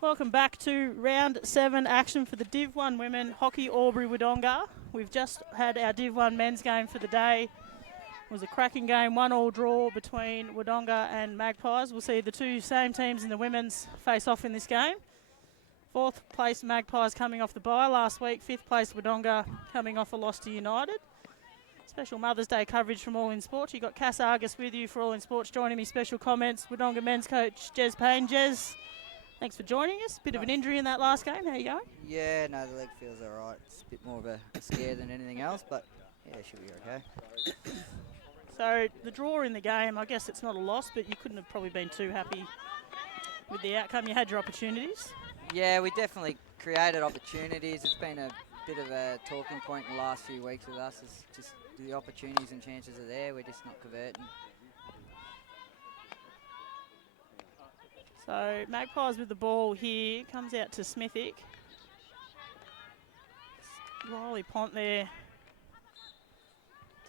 Welcome back to round 7 action for the Div 1 Women Hockey Albury Wodonga. We've just had our Div 1 men's game for the day. It was a cracking game, 1-1 draw between Wodonga and Magpies. We'll see the two same teams in the women's face off in this game. 4th place Magpies coming off the bye last week. 5th place Wodonga coming off a loss to United. Special Mother's Day coverage from All in Sports. You got Cass Argus with you for All in Sports. Joining me, special comments, Wodonga men's coach Jez Payne. Jez, thanks for joining us. Bit of an injury in that last game. How you going? Yeah, no, the leg feels all right. It's a bit more of a scare than anything else, but yeah, should be okay. So the draw in the game, I guess it's not a loss, but you couldn't have probably been too happy with the outcome. You had your opportunities. Yeah, we definitely created opportunities. It's been a bit of a talking point in the last few weeks with us. It's just the opportunities and chances are there. We're just not converting. So Magpies with the ball here, comes out to Smithick. Riley Pont there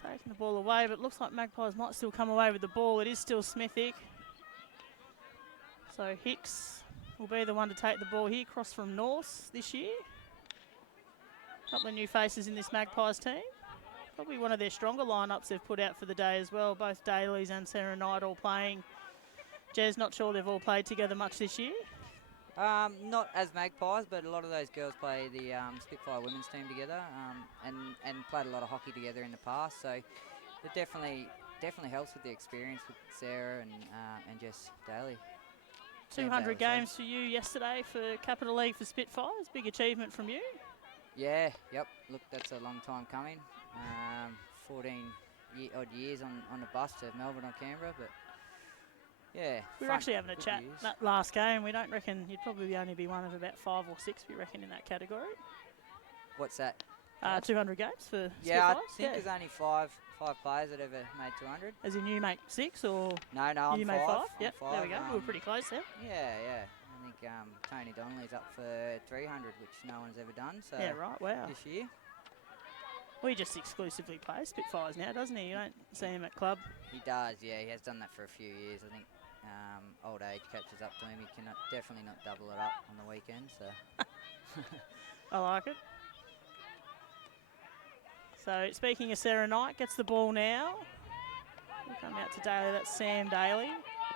taking the ball away, but looks like Magpies might still come away with the ball. It is still Smithick. So Hicks will be the one to take the ball here, cross from Norse this year. A couple of new faces in this Magpies team. Probably one of their stronger lineups they've put out for the day as well. Both Dailies and Sarah Knight all playing. Jez, not sure they've all played together much this year. Not as Magpies, but a lot of those girls play the Spitfire women's team together and played a lot of hockey together in the past. So it definitely helps with the experience with Sarah and Jess Daly. 200 games for you yesterday for Capital League for Spitfires. Big achievement from you. Yeah, yep. Look, that's a long time coming. 14 odd years on the bus to Melbourne or Canberra, but yeah. We were actually having a chat that last game. We don't reckon you'd probably only be one of about 5 or 6, we reckon, in that category. What's that? 200 games for yeah, Spitfires. I think there's only five players that ever made 200. As in you make 6 or? No, I'm you 5. made 5? Yep, I'm 5. there we go. We were pretty close there. Yeah. I think Tony Donnelly's up for 300, which no one's ever done. So yeah, right, wow. This year. Well, he just exclusively plays Spitfires now, doesn't he? You don't see him at club. He does, yeah. He has done that for a few years. I think old age catches up to him. He cannot definitely not double it up on the weekend. So I like it. So speaking of Sarah Knight, gets the ball now. We'll come out to Daly. That's Sam Daly.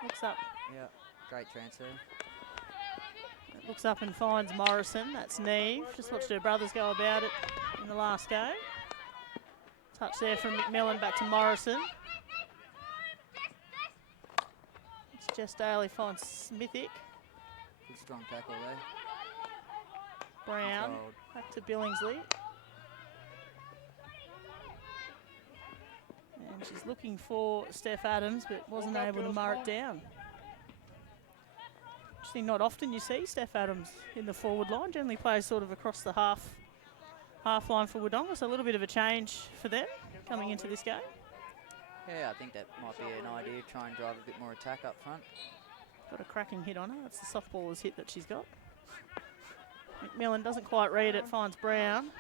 Looks up. Yeah, great transfer. Looks up and finds Morrison. That's Neve. Just watched her brothers go about it in the last game. Touch there from McMillan back to Morrison. It's Jess Daly finds Smithick. Good strong tackle there. Brown Controlled. back to Billingsley. And she's looking for Steph Adams, but wasn't able to mar it down. Interesting, not often you see Steph Adams in the forward line. Generally plays sort of across the half line for Wodonga, so a little bit of a change for them coming into this game. Yeah, I think that might be an idea. Try and drive a bit more attack up front. Got a cracking hit on her. That's the softballer's hit that she's got. McMillan doesn't quite read it, finds Brown.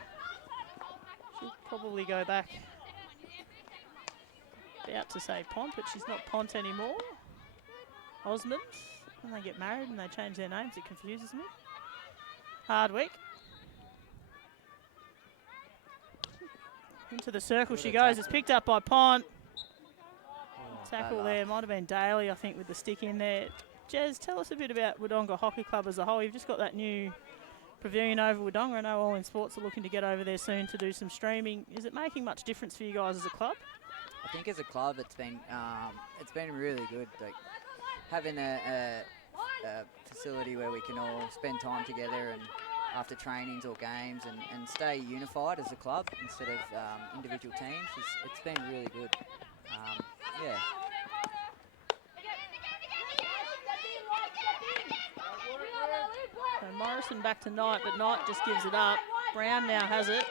She'll probably go back. About to say Pont, but she's not Pont anymore. Osmond. When they get married and they change their names, it confuses me. Hardwick. Into the circle she goes. It's picked up by Pont. Tackle there. Might have been Daly, I think, with the stick in there. Jez, tell us a bit about Wodonga Hockey Club as a whole. You've just got that new pavilion over Wodonga. I know All in Sports are looking to get over there soon to do some streaming. Is it making much difference for you guys as a club? I think as a club, it's been really good. Like having a facility where we can all spend time together and after trainings or games and stay unified as a club instead of individual teams. It's been really good. Yeah. So Morrison back to Knight, but Knight just gives it up. Brown now has it.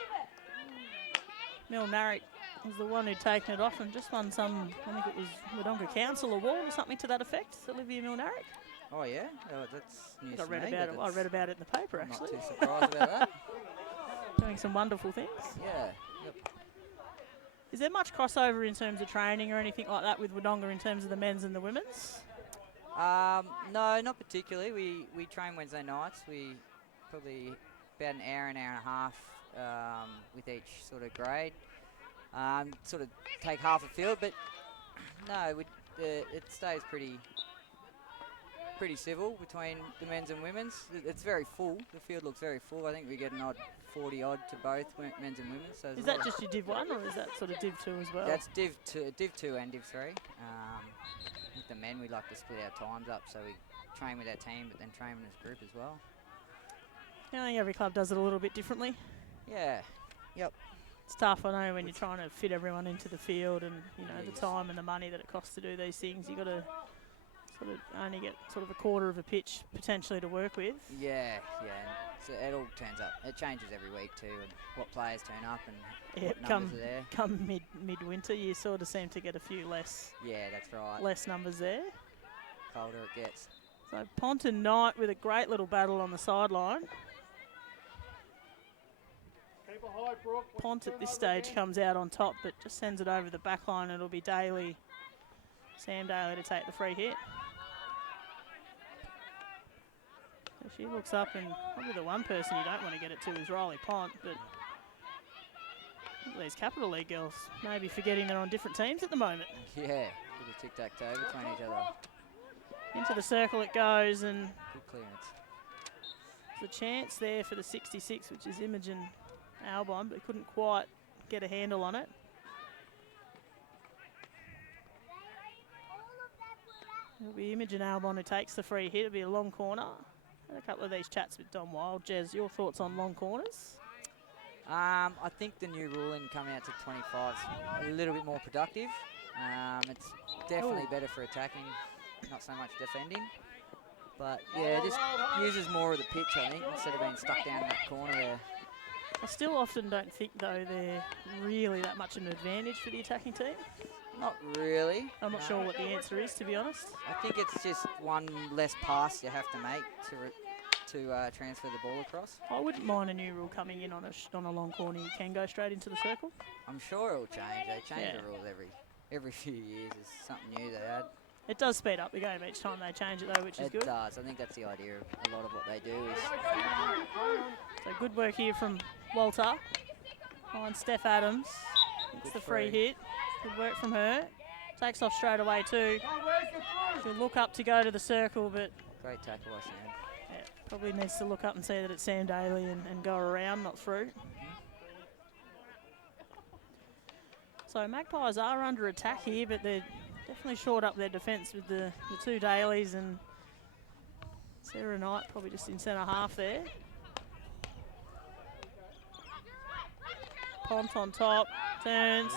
Milnaric was the one who'd taken it off and just won some, I think it was Wodonga Council Award or something to that effect, Olivia Milnaric. Oh yeah, that's news I read about it. I read about it in the paper, I'm actually. not too surprised about that. Doing some wonderful things. Yeah. Yep. Is there much crossover in terms of training or anything like that with Wodonga in terms of the men's and the women's? No, not particularly. We train Wednesday nights. We probably about an hour and a half with each sort of grade. Sort of take half a field, but no, it stays pretty civil between the men's and women's. It's very full. The field looks very full. I think we get an odd 40 odd to both men's and women's. So is that just your Div 1 or is that sort of Div 2 as well? That's Div 2 and Div 3. With the men, we like to split our times up, so we train with our team, but then train in this group as well. I think every club does it a little bit differently. Yeah. Yep. It's tough, I know, when you're trying to fit everyone into the field and, you know, the time and the money that it costs to do these things. You've got to sort of only get sort of a quarter of a pitch potentially to work with. Yeah. And so it all turns up. It changes every week too, and what players turn up and what numbers are there. Come midwinter, you sort of seem to get a few less. Yeah, that's right. Less numbers there. Colder it gets. So Pont and Knight with a great little battle on the sideline. Pont at this stage comes out on top, but just sends it over the back line. It'll be Sam Daly to take the free hit. So she looks up, and probably the one person you don't want to get it to is Riley Pont, but these Capital League girls maybe forgetting they're on different teams at the moment. Yeah, bit of tic-tac-toe between each other. Into the circle it goes, and good clearance. There's a chance there for the 66, which is Imogen Albon, but couldn't quite get a handle on it. It'll be Imogen Albon who takes the free hit. It'll be a long corner. Had a couple of these chats with Don Wild. Jez, your thoughts on long corners? I think the new ruling coming out to 25 is a little bit more productive. It's definitely better for attacking, not so much defending. But yeah, just uses more of the pitch, I think, instead of being stuck down in that corner there. I still often don't think, though, they're really that much of an advantage for the attacking team. Not really. I'm not sure what the answer is, to be honest. I think it's just one less pass you have to make to transfer the ball across. I wouldn't mind a new rule coming in on a long corner. You can go straight into the circle. I'm sure it'll change. They change the rules every few years. There's something new they add. It does speed up the game each time they change it, though, which is good. It does. I think that's the idea of a lot of what they do. So good work here from Walter. On Steph Adams. It's the free hit. Good work from her. Takes off straight away too. She'll look up to go to the circle, but... Great tackle by Sam. Yeah, probably needs to look up and see that it's Sam Daly and go around, not through. So Magpies are under attack here, but they're definitely short up their defence with the two Dailies and Sarah Knight probably just in centre half there. Pont on top, turns,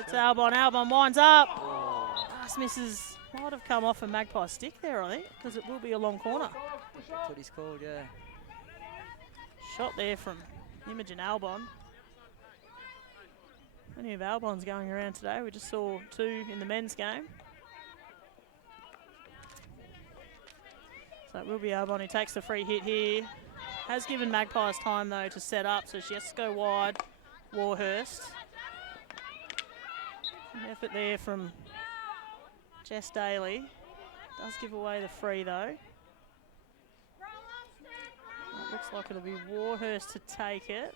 it's Albon. Albon winds up. Pass misses. Might have come off a Magpie stick there, I think, because it will be a long corner. That's what he's called, yeah. Shot there from Imogen Albon. Plenty of Albons going around today. We just saw two in the men's game. So it will be Albon who takes the free hit here. Has given Magpies time, though, to set up, so she has to go wide. Warhurst. An effort there from Jess Daly. Does give away the free, though. It looks like it'll be Warhurst to take it.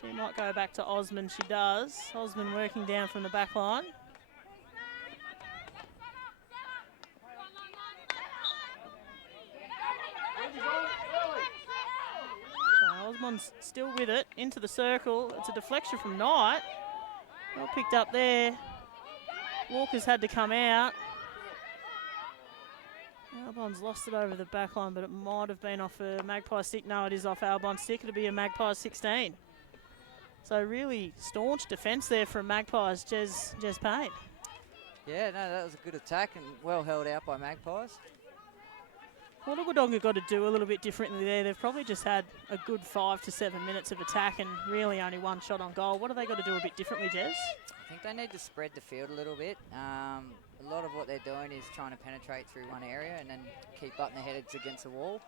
She might go back to Osman. She does. Osman working down from the back line. Osman's still with it, into the circle. It's a deflection from Knight. Well picked up there. Walker's had to come out. Albon's lost it over the back line, but it might have been off a Magpie stick. No, it is off Albon's stick. It'll be a Magpie 16. So really staunch defence there from Magpies, Jez Payne. Yeah, no, that was a good attack and well held out by Magpies. What have Wodonga got to do a little bit differently there? They've probably just had a good 5 to 7 minutes of attack and really only one shot on goal. What have they got to do a bit differently, Jez? I think they need to spread the field a little bit. A lot of what they're doing is trying to penetrate through one area and then keep butting their heads against the wall.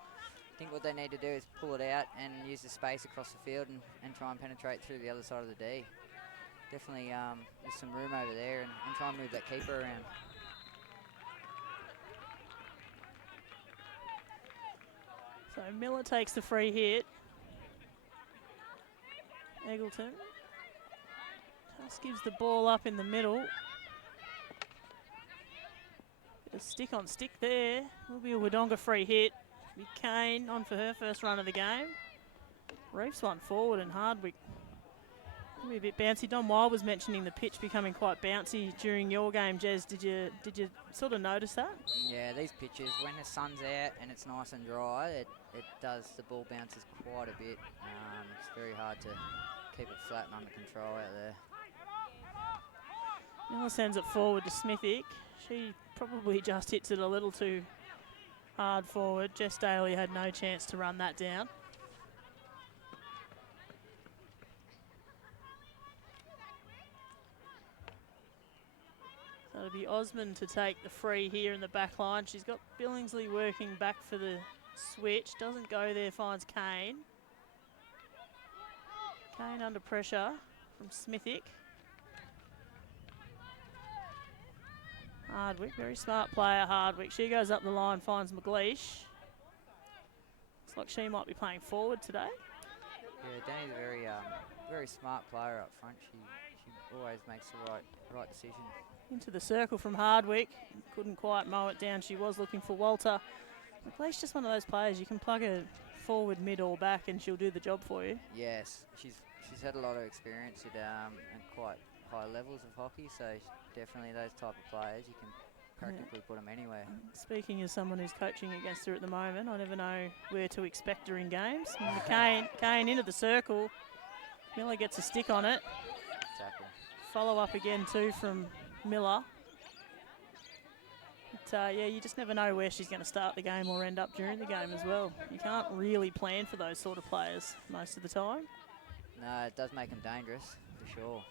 I think what they need to do is pull it out and use the space across the field and try and penetrate through the other side of the D. Definitely there's some room over there and try and move that keeper around. So Miller takes the free hit. Eggleton just gives the ball up in the middle. A stick on stick there. Will be a Wodonga free hit. Be Kane on for her first run of the game. Reefs one forward and Hardwick. Be a bit bouncy. Don Wild was mentioning the pitch becoming quite bouncy during your game, Jez. Did you sort of notice that? Yeah, these pitches, when the sun's out and it's nice and dry, it does, the ball bounces quite a bit. It's very hard to keep it flat and under control out there. Miller sends it forward to Smithick. She probably just hits it a little too hard forward. Jess Daly had no chance to run that down. So it'll be Osmond to take the free here in the back line. She's got Billingsley working back for the switch. Doesn't go there, finds Kane. Kane under pressure from Smithick. Hardwick, very smart player, Hardwick. She goes up the line, finds McLeish. Looks like she might be playing forward today. Yeah, Danny's a very smart player up front. She always makes the right decision. Into the circle from Hardwick. Couldn't quite mow it down. She was looking for Walter. McLeish just one of those players. You can plug her forward, mid or back and she'll do the job for you. Yes, she's had a lot of experience at quite high levels of hockey, so definitely those type of players, you can practically put them anywhere. Speaking as someone who's coaching against her at the moment, I never know where to expect her in games. Kane into the circle. Miller gets a stick on it. Exactly. Follow up again too from Miller. But, yeah, you just never know where she's going to start the game or end up during the game as well. You can't really plan for those sort of players most of the time. No, it does make them dangerous, for sure.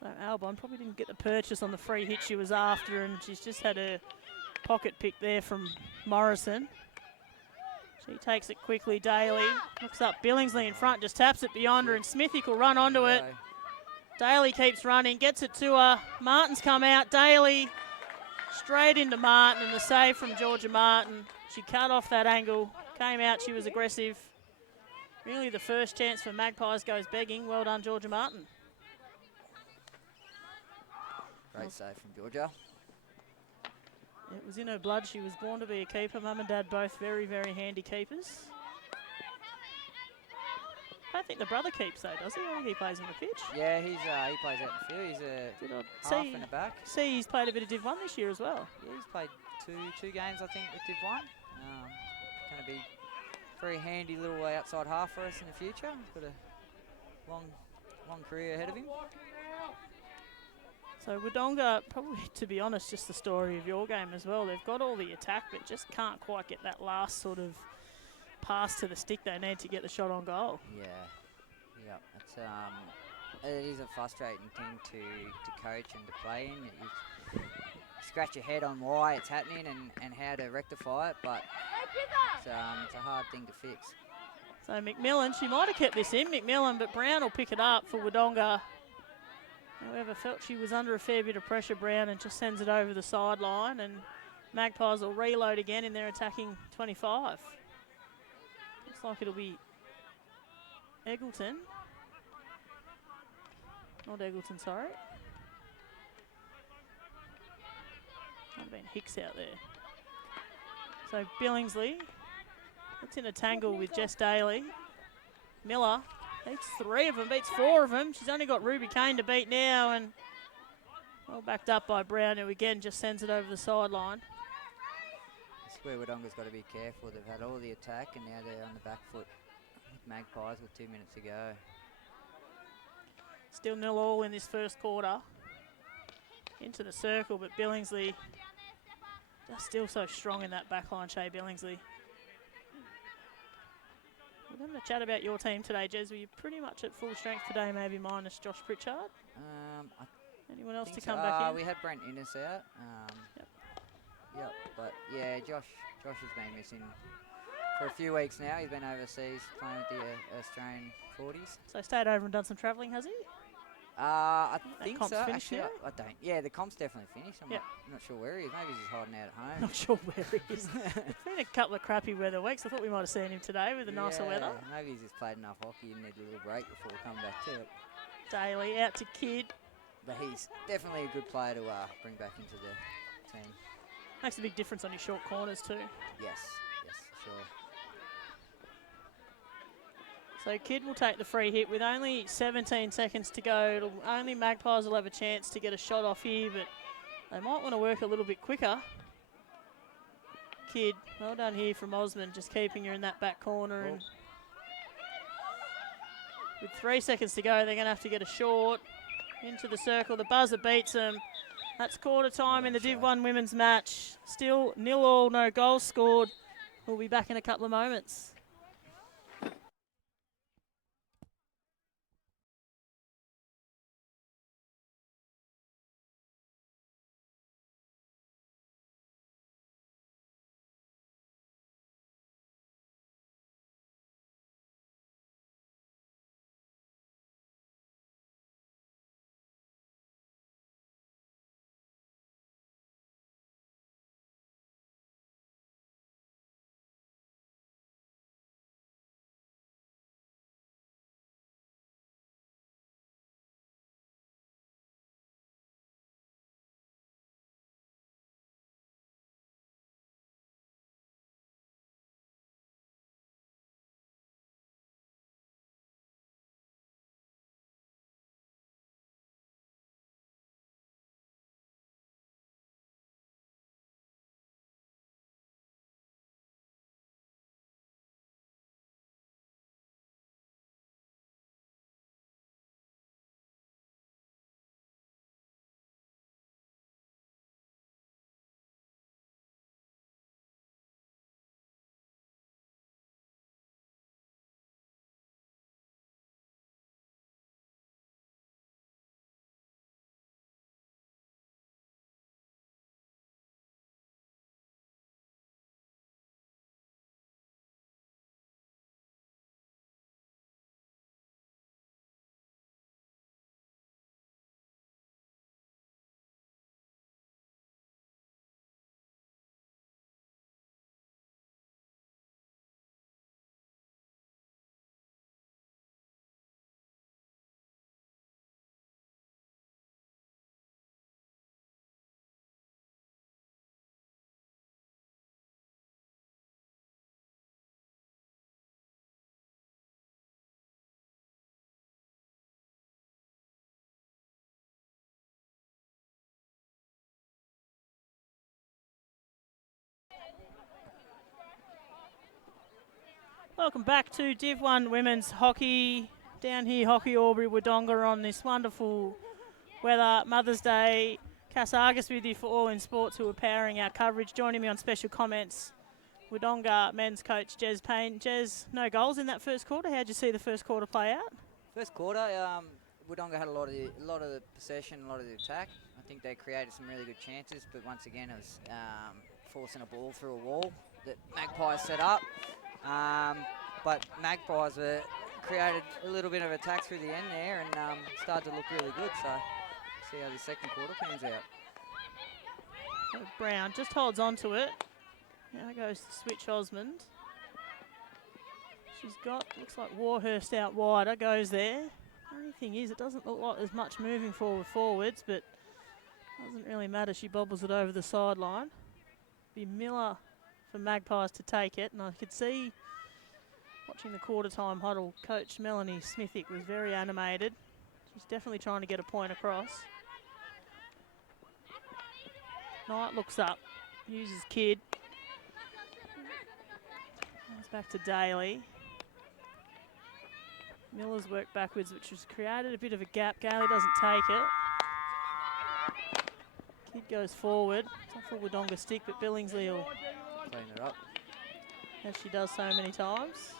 So Albon probably didn't get the purchase on the free hit she was after, and she's just had a pocket pick there from Morrison. She takes it quickly, Daly. Looks up Billingsley in front, just taps it beyond her, and Smithick will run onto it. Daly keeps running, gets it to her. Martin's come out. Daly straight into Martin, and the save from Georgia Martin. She cut off that angle, came out, she was aggressive. Really the first chance for Magpies goes begging. Well done, Georgia Martin. Great save from Georgia. It was in her blood. She was born to be a keeper. Mum and Dad both very, very handy keepers. I don't think the brother keeps though, does he? I think he plays on the pitch. Yeah, he plays out in the field. He's a half in the back. See, he's played a bit of Div 1 this year as well. Yeah, he's played two games, I think, with Div 1. Going to be very handy little outside half for us in the future. He's got a long career ahead of him. So Wodonga, probably, to be honest, just the story of your game as well. They've got all the attack, but just can't quite get that last sort of pass to the stick they need to get the shot on goal. Yeah. It is a frustrating thing to coach and to play in. You scratch your head on why it's happening and how to rectify it, but it's a hard thing to fix. So McMillan, she might have kept this in, McMillan, but Brown will pick it up for Wodonga. However, felt she was under a fair bit of pressure, Brown, and just sends it over the sideline, and Magpies will reload again in their attacking 25. Looks like it'll be Eggleton. Not Eggleton, sorry. Might have been Hicks out there. So Billingsley, it's in a tangle with Jess Daly. Miller beats 3 of them, beats 4 of them. She's only got Ruby Kane to beat now, and well backed up by Brown, who again just sends it over the sideline. That's where Wodonga's got to be careful. They've had all the attack, and now they're on the back foot with Magpies with 2 minutes to go. Still 0-0 in this first quarter. Into the circle, but Billingsley just still so strong in that back line, Shea Billingsley. We're going to chat about your team today, Jez. Were you pretty much at full strength today, maybe minus Josh Pritchard? Anyone else to come back in? We had Brent Innes out. Yep, but yeah, Josh has been missing for a few weeks now. He's been overseas playing with the Australian 40s. So stayed over and done some travelling, has he? I think comp's so. finished Actually, now? I don't. Yeah, the comp's definitely finished. I'm Yep. not sure where he is. Maybe he's just hiding out at home. Not sure where he is. It's been a couple of crappy weather weeks. I thought we might have seen him today with the nicer weather. Maybe he's just played enough hockey and needs a little break before coming back to it. Daly out to Kidd. But he's definitely a good player to bring back into the team. Makes a big difference on your short corners too. Yes, sure. So Kidd will take the free hit with only 17 seconds to go. Only Magpies will have a chance to get a shot off here, but they might want to work a little bit quicker. Kidd, well done here from Osmond, just keeping her in that back corner. And with 3 seconds to go, they're going to have to get a short into the circle. The buzzer beats them. That's quarter time in the Div 1 women's match. Still 0-0, no goals scored. We'll be back in a couple of moments. Welcome back to Div 1 Women's Hockey. Down here, Hockey Albury Wodonga on this wonderful weather. Mother's Day. Cass Argus with you for All in Sports, who are powering our coverage. Joining me on special comments, Wodonga men's coach Jez Payne. Jez, no goals in that first quarter. How'd you see the first quarter play out? First quarter, Wodonga had a lot of the possession, a lot of the attack. I think they created some really good chances, but once again, it was forcing a ball through a wall that Magpies set up. But Magpies created a little bit of attack through the end there and started to look really good. So see how the second quarter pans out. So Brown just holds on to it. Now goes to switch Osmond. She's got, looks like Warhurst out wider, goes there. Only thing is, it doesn't look like there's much moving forwards, but doesn't really matter. She bobbles it over the sideline. Be Miller for Magpies to take it, and I could see, watching the quarter time huddle, Coach Melanie Smithick was very animated. She's definitely trying to get a point across. Knight looks up, uses Kidd. Comes back to Daly. Miller's worked backwards, which has created a bit of a gap. Gailey doesn't take it. Kidd goes forward. It's off a Wodonga stick, but Billingsley will Clean it up. as she does so many times.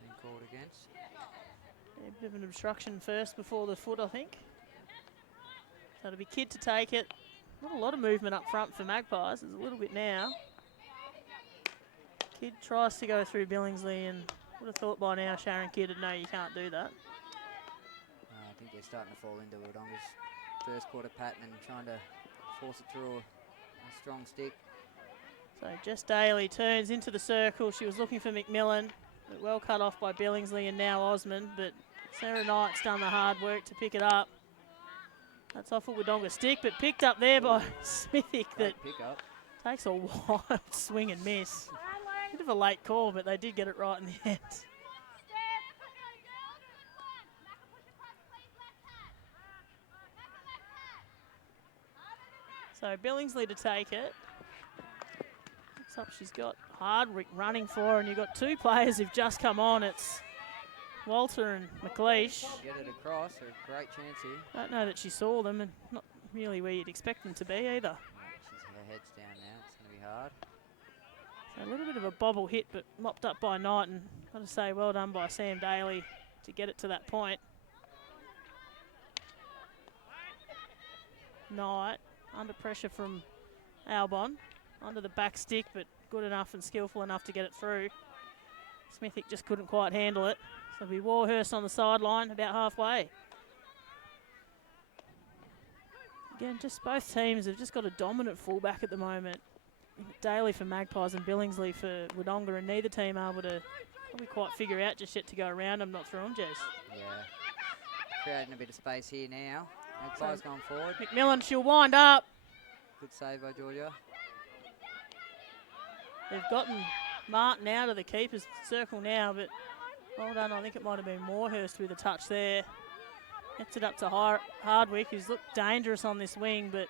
Been called against. Yeah, a bit of an obstruction first before the foot, I think. So it'll be Kidd to take it. Not a lot of movement up front for Magpies. There's a little bit now. Kidd tries to go through Billingsley, and would have thought by now Sharon Kidd would know you can't do that. they're starting to fall into Wodonga's first quarter pattern and trying to force it through a strong stick. So Jess Daly turns into the circle. She was looking for McMillan, but well cut off by Billingsley and now Osmond. But Sarah Knight's done the hard work to pick it up. That's off a Wodonga stick, but picked up there by Smithick. That Pick up. takes a wild swing and miss. Bit of a late call, but they did get it right in the end. So Billingsley to take it. Looks up, she's got Hardwick running for her, and you've got two players who've just come on. It's Walter and McLeish. Get it across, a great chance here. Don't know that she saw them, and not really where you'd expect them to be either. Her head's down now, it's going to be hard. So a little bit of a bobble hit, but mopped up by Knight, and got to say well done by Sam Daly to get it to that point. Knight under pressure from Albon, under the back stick, but good enough and skillful enough to get it through. Smithick just couldn't quite handle it. So it'll be Warhurst on the sideline about halfway. Again, just both teams have just got a dominant fullback at the moment. Daly for Magpies and Billingsley for Wodonga, and neither team able to probably quite figure out just yet to go around them, not through them, Jez. Yeah, creating a bit of space here now. Magpies going forward. McMillan, she'll wind up. Good save by Georgia. They've gotten Martin out of the keeper's circle now, but well done. I think it might have been Warhurst with a touch there. Gets it up to Hardwick, who's looked dangerous on this wing, but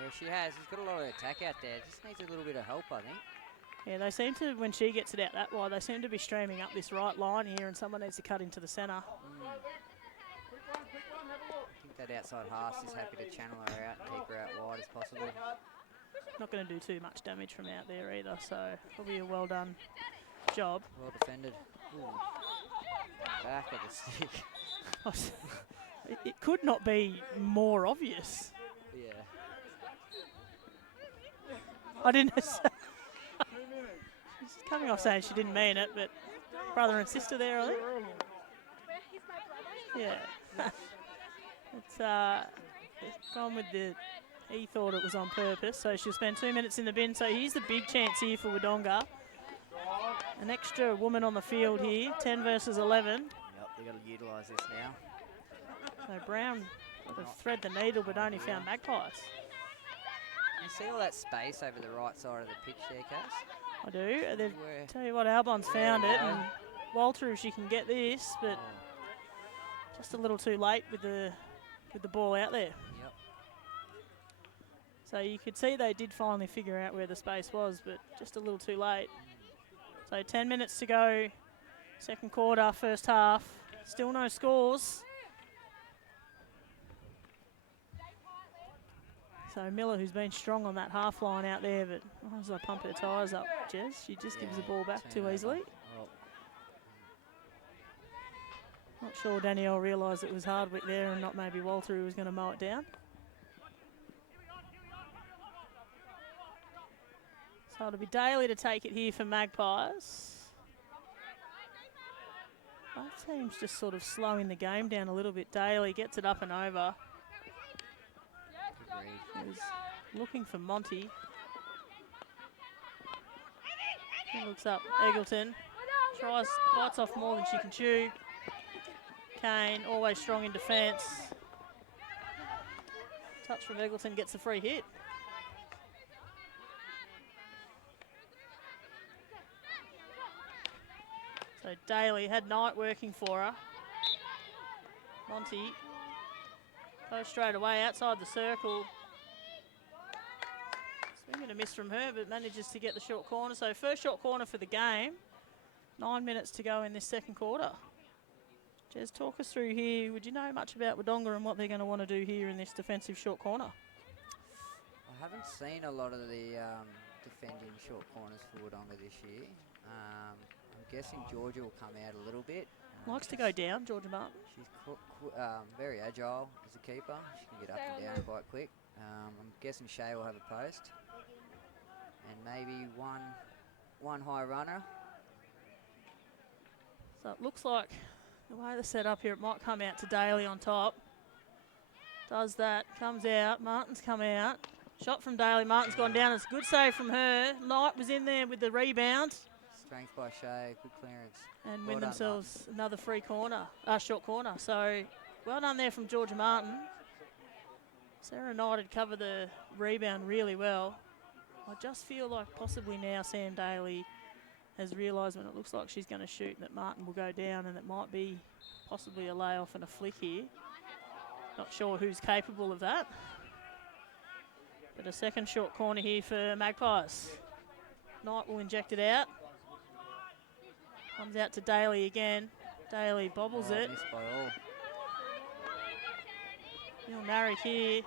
yeah, she has. She's got a lot of attack out there. Just needs a little bit of help, I think. yeah, they seem to, when she gets it out that wide, they seem to be streaming up this right line here, and someone needs to cut into the centre. I think that outside half is happy to channel her out and keep her out wide as possible. Not going to do too much damage from out there either, so probably a well done job. Well defended. Ooh. Back of the stick. It could not be more obvious. Yeah. I didn't. She's coming off saying she didn't mean it, but brother and sister there, I think. Yeah. It's gone with the. He thought it was on purpose, so she'll spend 2 minutes in the bin. So here's the big chance here for Wodonga. An extra woman on the field here, 10 versus 11. Yep, they've got to utilise this now. So Brown sort of thread the needle, but only found Magpies. You see all that space over the right side of the pitch there, Cass? I do. They've tell you what, Albon's found it, and Walter, if she can get this, but just a little too late with the ball out there. Yep. So you could see they did finally figure out where the space was, but just a little too late. So 10 minutes to go, second quarter, first half. Still no scores. So Miller, who's been strong on that half line out there, but as I pump her tyres up, Jez, she just gives the ball back too easily. Oh. Not sure Danielle realised it was Hardwick there and not maybe Walter who was going to mow it down. So it'll be Daly to take it here for Magpies. Both teams just sort of slowing the game down a little bit. Daly gets it up and over. He was looking for Monty. He looks up. Eggleton tries, bites off more than she can chew. Kane, always strong in defence. Touch from Eggleton gets a free hit. So Daly had Knight working for her. Monty goes straight away outside the circle. Swing and a miss from her, but manages to get the short corner. So first short corner for the game. 9 minutes to go in this second quarter. Jez, talk us through here. Would you know much about Wodonga and what they're going to want to do here in this defensive short corner? I haven't seen a lot of the defending short corners for Wodonga this year. I'm guessing Georgia will come out a little bit. Likes to go down, Georgia Martin. She's very agile as a keeper. She can get up and down quite quick. I'm guessing Shea will have a post. And maybe one high runner. So it looks like The way they're set up here, it might come out to Daly on top. Does that, comes out, Martin's come out. Shot from Daly, Martin's gone down. It's a good save from her. Knight was in there with the rebound. Strength by Shea, good clearance. And Well win done, themselves another free corner, short corner. So well done there from Georgia Martin. Sarah Knight had covered the rebound really well. I just feel like possibly now Sam Daly has realised when it looks like she's going to shoot that Martin will go down, and it might be possibly a layoff and a flick here. Not sure who's capable of that. But a second short corner here for Magpies. Knight will inject it out. Comes out to Daly again. Daly bobbles it. Missed by all. Neil Narrick here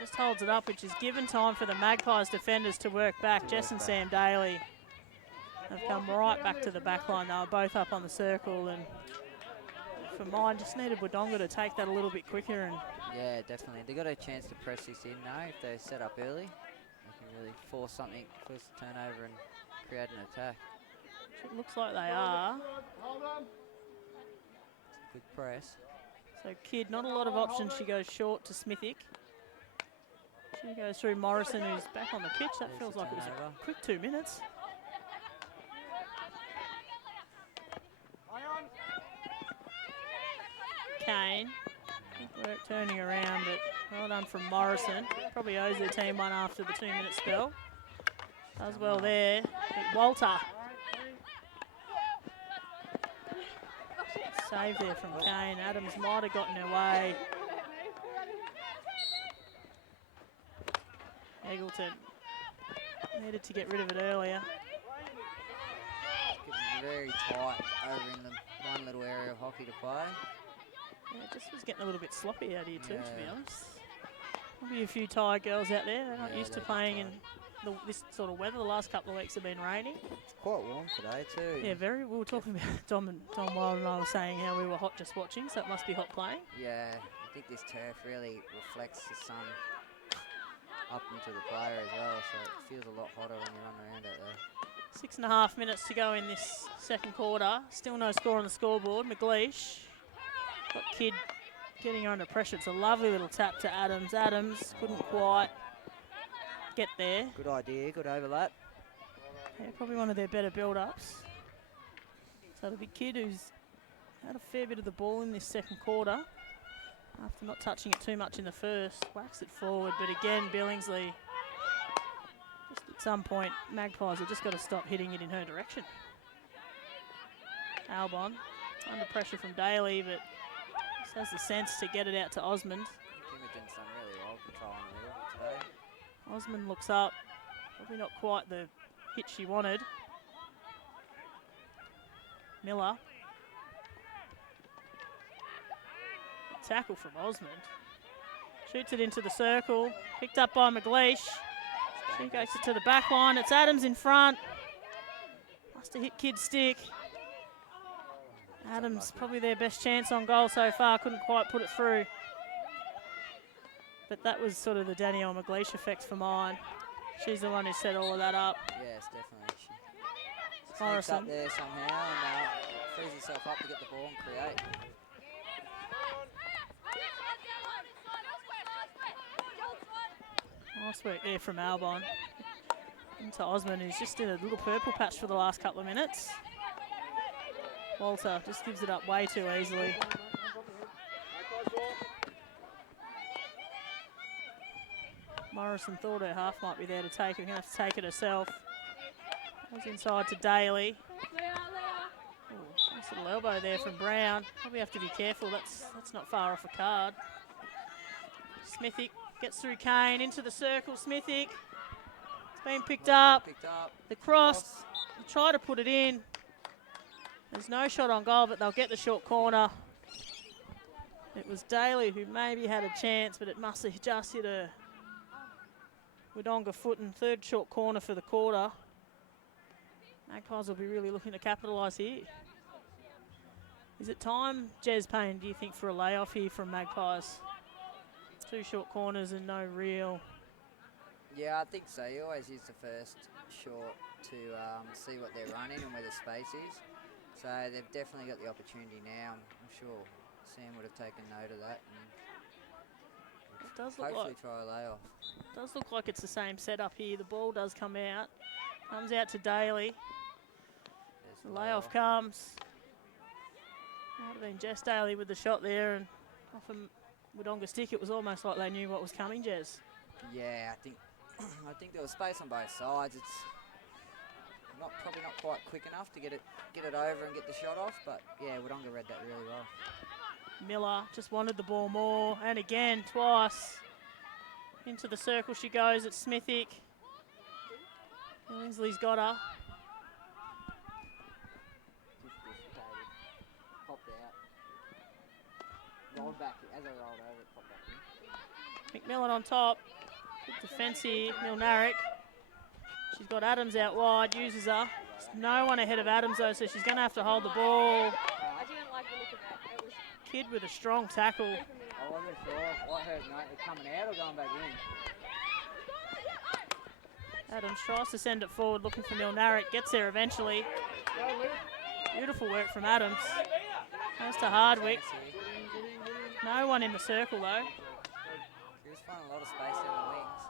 just holds it up, which is given time for the Magpies defenders to work back. Jess and Sam Daly have come right back to the back line. They were both up on the circle, and for mine, just needed Wodonga to take that a little bit quicker. And Yeah, definitely. They got a chance to press this in now if they set up early. They can really force something, force a turnover and create an attack. it looks like they are. Good press. So Kidd, not a lot of options. She goes short to Smithick. She goes through Morrison, who's back on the pitch. That There's feels the like it was turnover. a quick 2 minutes. Kane. Good work turning around, but well done from Morrison. Probably owes their team one after the 2 minute spell. Does well there. But Walter. Save there from Kane. Adams might have gotten her way. Eggleton needed to get rid of it earlier. Getting very tight over in the one little area of hockey to play. Yeah, it just was getting a little bit sloppy out here too, to be Yeah. honest. Probably a few tired girls out there. They're not Yeah, used to they're playing tired. in this sort of weather. The last couple of weeks have been raining. It's quite warm today too. Yeah, very. We were talking about Tom Wild and I were saying how we were hot just watching, so it must be hot playing. Yeah, I think this turf really reflects the sun up into the player as well, so it feels a lot hotter when you run around out there. 6.5 minutes to go in this second quarter. Still no score on the scoreboard. McLeish got Kidd getting her under pressure. It's a lovely little tap to Adams. Adams couldn't quite get there. Good idea, good overlap. Yeah, probably one of their better build-ups. So it'll be Kidd, who's had a fair bit of the ball in this second quarter after not touching it too much in the first. Whacks it forward, but again, Billingsley, just at some point, Magpies have just got to stop hitting it in her direction. Albon, under pressure from Daly, but just has the sense to get it out to Osmond. Imogen's done really well controlling the middle today. Osmond looks up, probably not quite the hit she wanted. Miller. Tackle from Osmond. Shoots it into the circle. Picked up by McLeish. She goes it to the back line. It's Adams in front. Must have hit Kidd's stick. Adams probably their best chance on goal so far. Couldn't quite put it through. But that was sort of the Danielle McLeish effect for mine. She's the one who set all of that up. Yes, definitely. She sneaks Morrison. up there somehow and frees herself up to get the ball and create. Nice work there from Albon. Into Osmond, who's just in a little purple patch for the last couple of minutes. Walter just gives it up way too easily. Morrison thought her half might be there to take it. Going to have to take it herself. Goes inside to Daly. Ooh, nice little elbow there from Brown. Probably have to be careful. That's not far off a card. Smithick gets through Kane into the circle. Smithick. It's been picked up. The cross. They'll try to put it in. There's no shot on goal, but they'll get the short corner. It was Daly who maybe had a chance, but it must have just hit a Wodonga foot, and third short corner for the quarter. Magpies will be really looking to capitalise here. Is it time, Jez Payne, do you think, for a layoff here from Magpies? 2 short corners and no real. Yeah, I think so. You always use the first short to see what they're running and where the space is. So they've definitely got the opportunity now. I'm sure Sam would have taken note of that. And It does look hopefully like try a layoff. does look like it's the same setup here. The ball does come out. Comes out to Daly. There's The layoff comes. Might have been Jess Daly with the shot there, and off a Wodonga stick, it was almost like they knew what was coming, Jez. Yeah, I think I think there was space on both sides. It's probably not quite quick enough to get it over and get the shot off, but yeah, Wodonga read that really well. Miller just wanted the ball more, and again, twice. Into the circle she goes at Smithick. Billingsley's got her. Just dissipated. Popped out. Rolled back as I rolled over, it popped back in. McMillan on top. Good defence here, Milnaric. She's got Adams out wide, uses her. There's no one ahead of Adams though, so she's going to have to hold the ball. I didn't like the look of that. It was Kid with a strong tackle. I wasn't sure what her note was coming out or going back in. Adams tries to send it forward, looking for Milnaric. Gets there eventually. Beautiful work from Adams. Goes to Hardwick. No one in the circle though. She was finding a lot of space in the wings.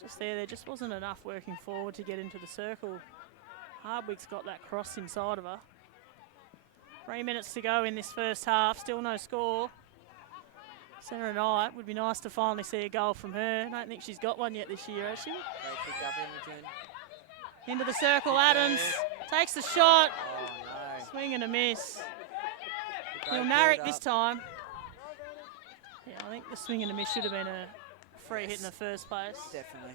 Just there just wasn't enough working forward to get into the circle. Hardwick's got that cross inside of her. 3 minutes to go in this first half, still no score. Sarah Knight, would be nice to finally see a goal from her. I don't think she's got one yet this year, has she? Great pick up in return. Into the circle, Adams takes the shot. Oh no. Swing and a miss. Great Milnaric build this up. time. Yeah, I think the swing and a miss should have been a free hit in the first place. Definitely.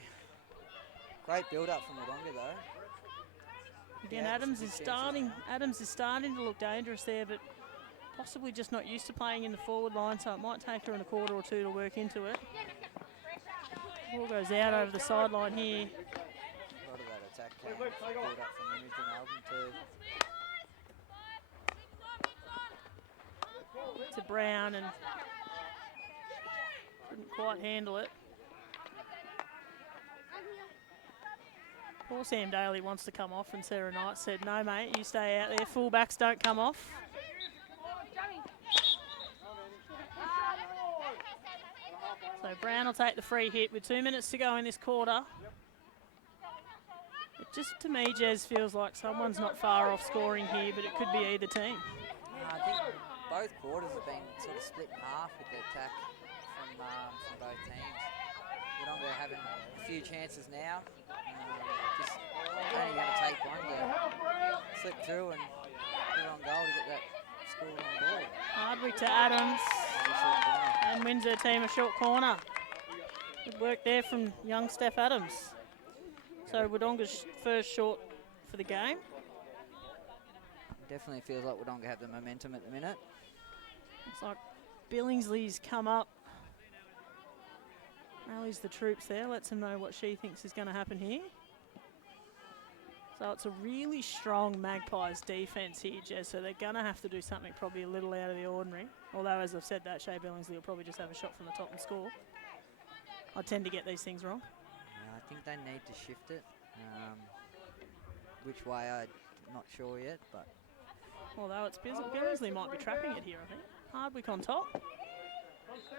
Great build up from Wodonga though. Again, Yeah, Adams some is good chances starting to look dangerous there, but possibly just not used to playing in the forward line, so it might take her in a quarter or two to work into it. Ball goes out over the sideline here. A lot of that attack came build up from Imogen Alvin too. To Brown and couldn't quite handle it. Poor Sam Daly wants to come off, and Sarah Knight said, no mate, you stay out there. Fullbacks don't come off. So Brown will take the free hit with 2 minutes to go in this quarter. It just, to me, Jez, feels like someone's not far off scoring here, but it could be either team. I think both quarters have been sort of split in half with the attack from both teams. Wodonga having a few chances now. Just only going to take one to slip through and put it on goal to get that score on the board. Hardwick to Adams, It's a short corner. and wins her team a short corner. Good work there from young Steph Adams. So Wodonga's first short for the game. Definitely feels like Wodonga have the momentum at the minute. Looks like Billingsley's come up. Rallies the troops there, lets them know what she thinks is going to happen here. So it's a really strong Magpies defence here, Jez, so they're going to have to do something probably a little out of the ordinary. Although, as I've said that, Shea Billingsley will probably just have a shot from the top and score. I tend to get these things wrong. I think they need to shift it. Which way, I'm not sure yet, but Although it's Billingsley might be trapping it here, I think. Hardwick on top. It's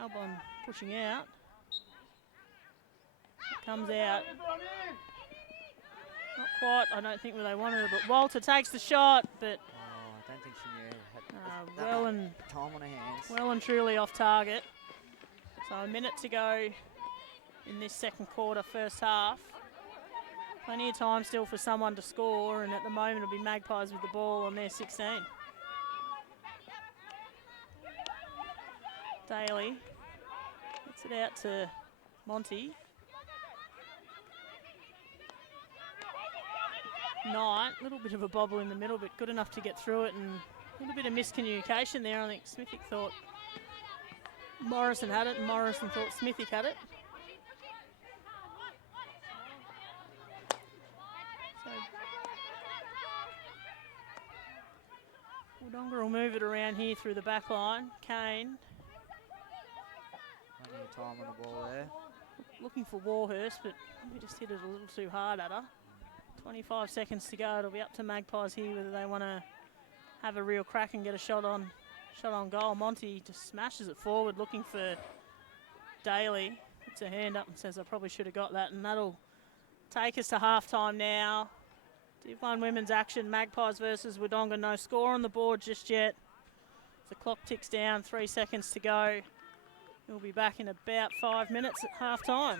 Albon pushing out. Comes out. Not quite, I don't think where they wanted it, but Walter takes the shot, but I don't think she knew had well that and much time on her hands. well and truly off target. So a minute to go in this second quarter, first half. Plenty of time still for someone to score, and at the moment it'll be Magpies with the ball on their 16. Daly gets it out to Monty. Knight, a little bit of a bobble in the middle, but good enough to get through it, and a little bit of miscommunication there. I think Smithick thought Morrison had it, and Morrison thought Smithick had it. So Wodonga will move it around here through the back line. Kane Plenty of time on the ball there. looking for Warhurst, but we just hit it a little too hard at her. 25 seconds to go. It'll be up to Magpies here whether they want to have a real crack and get a shot on goal. Monty just smashes it forward looking for Daly. Puts her hand up and says, I probably should have got that. And that'll take us to halftime now. Div 1 women's action, Magpies versus Wodonga. No score on the board just yet. The clock ticks down, 3 seconds to go. We'll be back in about 5 minutes at halftime.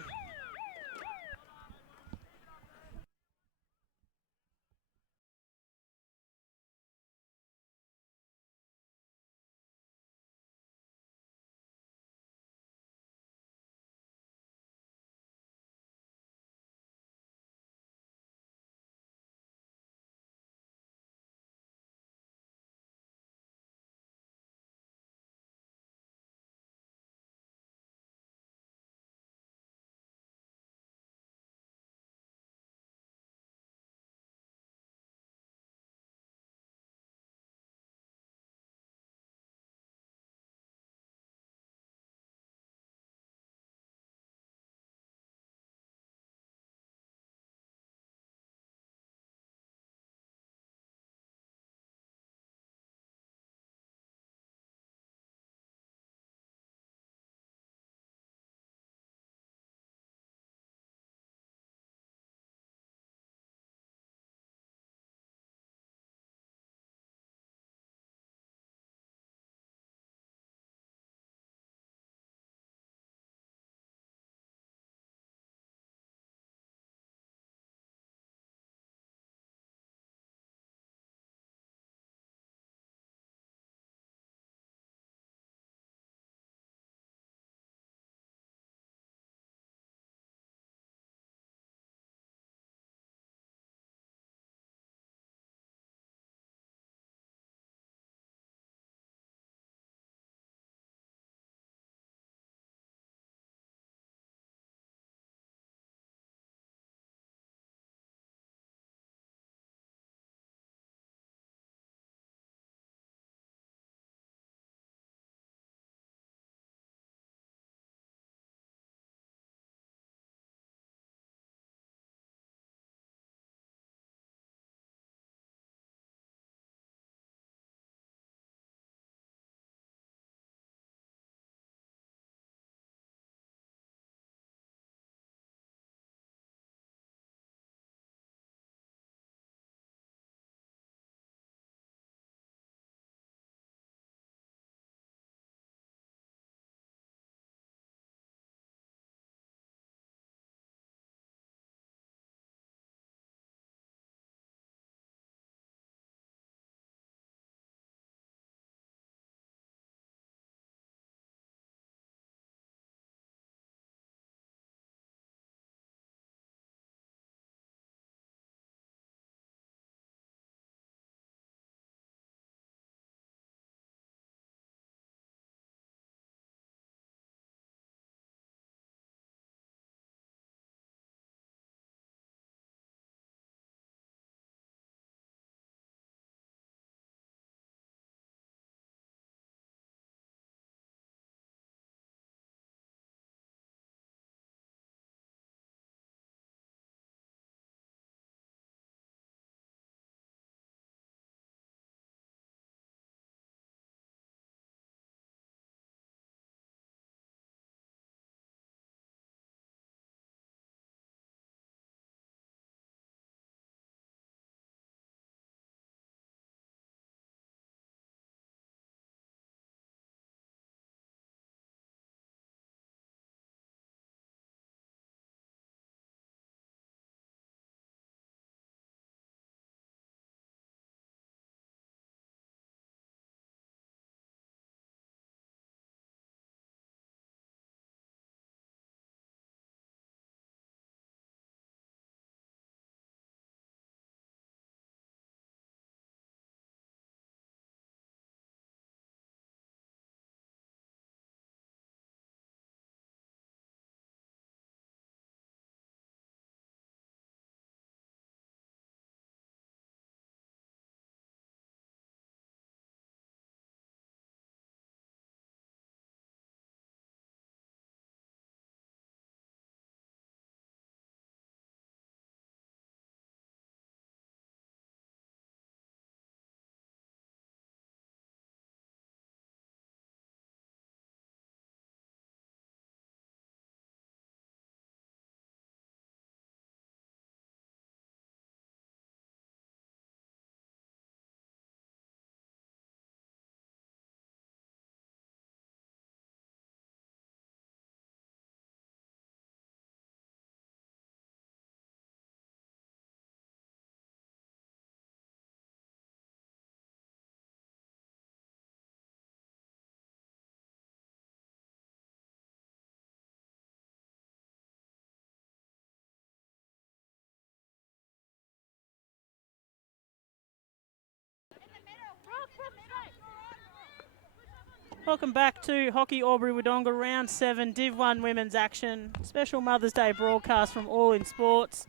Welcome back to Hockey Albury Wodonga Round 7 Div 1 Women's Action. Special Mother's Day broadcast from All In Sports.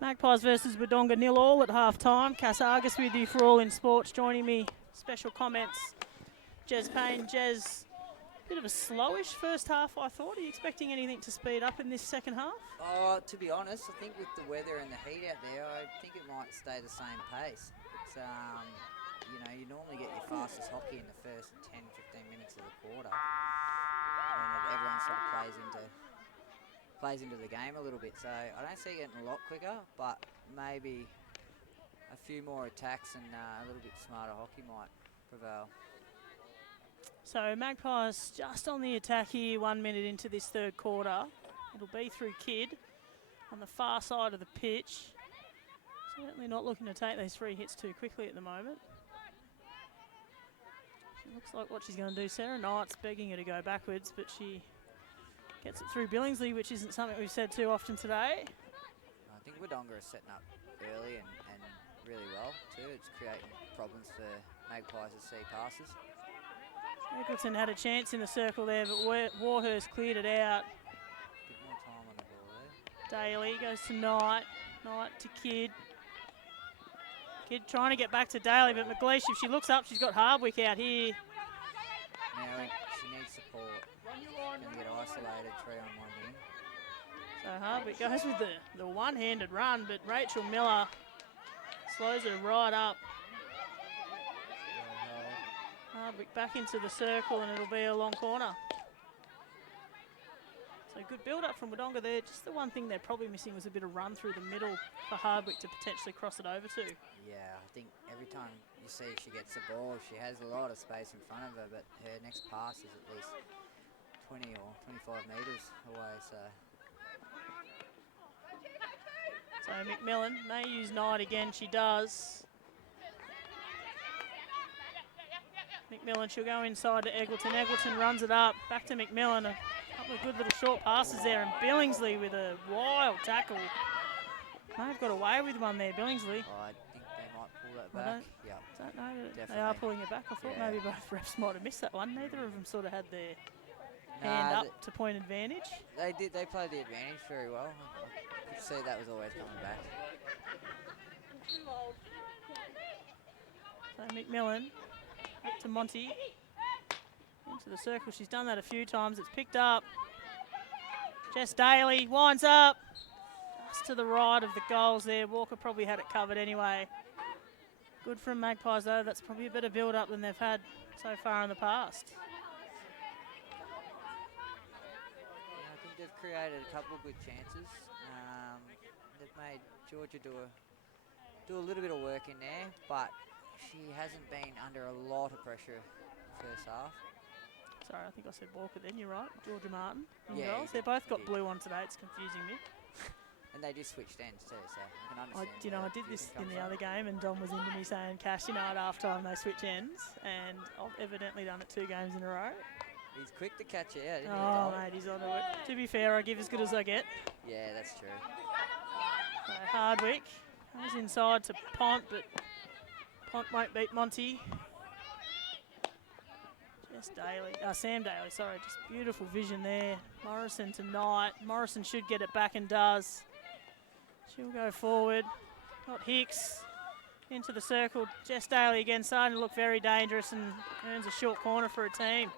Magpies versus Wodonga 0-0 at half-time. Cass Argus with you for All In Sports. Joining me, special comments, Jez Payne. Jez, bit of a slowish first half, I thought. Are you expecting anything to speed up in this second half? Oh, to be honest, I think with the weather and the heat out there, I think it might stay the same pace. It's, you know, you normally get your fastest hockey in the first 10, 15 minutes of the quarter. And everyone sort of plays into the game a little bit. So I don't see it getting a lot quicker, but maybe a few more attacks and a little bit smarter hockey might prevail. So Magpies just on the attack here, 1 minute into this third quarter. It'll be through Kidd on the far side of the pitch. Certainly not looking to take these free hits too quickly at the moment. She looks like what she's going to do. Sarah Knight's begging her to go backwards, but she gets it through Billingsley, which isn't something we've said too often today. I think Wodonga is setting up early and really well too. It's creating problems for Magpies to see passes. Eggleton had a chance in the circle there, but Warhurst cleared it out. Bit more time on the ball there. Daly goes to Knight. Knight to Kidd. Kidd trying to get back to Daly, but McLeish, if she looks up, she's got Hardwick out here. Now she needs support. Going to get isolated 3-on-1 here. So Hardwick goes with the one-handed run, but Rachel Miller slows her right up. Hardwick back into the circle, and it'll be a long corner. So good build-up from Wodonga there. Just the one thing they're probably missing was a bit of run through the middle for Hardwick to potentially cross it over to. Yeah, I think every time you see she gets the ball, she has a lot of space in front of her, but her next pass is at least 20 or 25 metres away. So McMillan may use Knight again. She does. McMillan, she'll go inside to Eggleton. Eggleton runs it up. Back to McMillan. A couple of good little short passes there. And Billingsley with a wild tackle. They've got away with one there, Billingsley. Oh, I think they might pull that back. Yep. Don't know. Definitely. They are pulling it back. I thought maybe both refs might have missed that one. Neither of them sort of had their hand up to point advantage. They did. They played the advantage very well. I could see that was always coming back. So McMillan up to Monty. Into the circle. She's done that a few times. It's picked up. Jess Daly winds up. Just to the right of the goals there. Walker probably had it covered anyway. Good from Magpies though. That's probably a better build-up than they've had so far in the past. Yeah, I think they've created a couple of good chances. They've made Georgia do a little bit of work in there, but she hasn't been under a lot of pressure first half. Sorry, I think I said Walker then, you're right. Georgia Martin. Yeah, They've both got blue on today, it's confusing me. And they just switched ends too, so I can understand. I did this in the other game and Dom was into me saying, Cash, at half time they switch ends, and I've evidently done it 2 games in a row. He's quick to catch it out, isn't he? Oh, mate, he's onto it. To be fair, I give as good as I get. Yeah, that's true. So Hardwick goes inside to Pont, but Pont won't beat Monty. Sam Daly, sorry, just beautiful vision there. Morrison to Knight. Morrison should get it back and does. She'll go forward. Got Hicks into the circle. Jess Daly again starting to look very dangerous and earns a short corner for a team.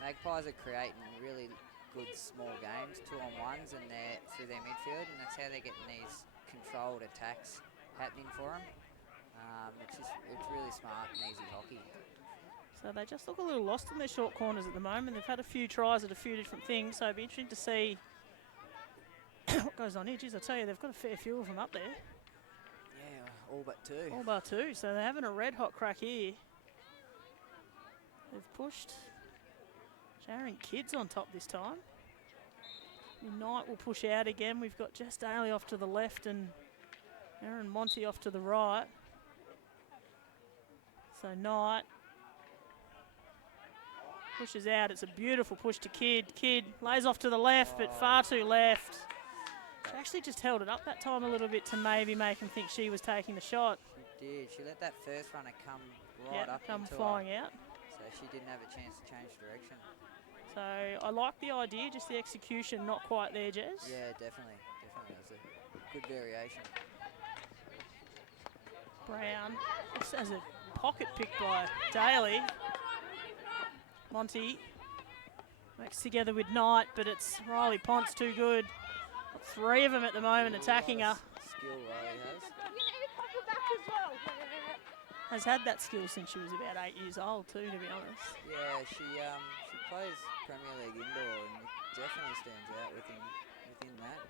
Magpies are creating really good small games, 2-on-1s, and they're through their midfield, and that's how they're getting these controlled attacks happening for them. It's really smart and easy hockey. So they just look a little lost in their short corners at the moment. They've had a few tries at a few different things, so it'll be interesting to see what goes on here. Geez, I tell you, they've got a fair few of them up there. Yeah, all but 2. All but 2, so they're having a red-hot crack here. They've pushed Sharon Kidd's on top this time. Knight will push out again. We've got Jess Daly off to the left and Erin Monty off to the right. So Knight pushes out. It's a beautiful push to Kidd. Kidd lays off to the left, but far too left. She actually just held it up that time a little bit to maybe make him think she was taking the shot. She did. She let that first runner come right up come into flying her. out. So she didn't have a chance to change direction. So I like the idea, just the execution not quite there, Jez. Yeah, definitely. Definitely. That was a good variation. Brown, just as a pocket pick by Daly. Monty works together with Knight, but it's Riley Ponce too good. Got 3 of them at the moment attacking her. Skill Riley has. Has had that skill since she was about 8 years old too, to be honest. Yeah, she plays Premier League indoor and it definitely stands out within that.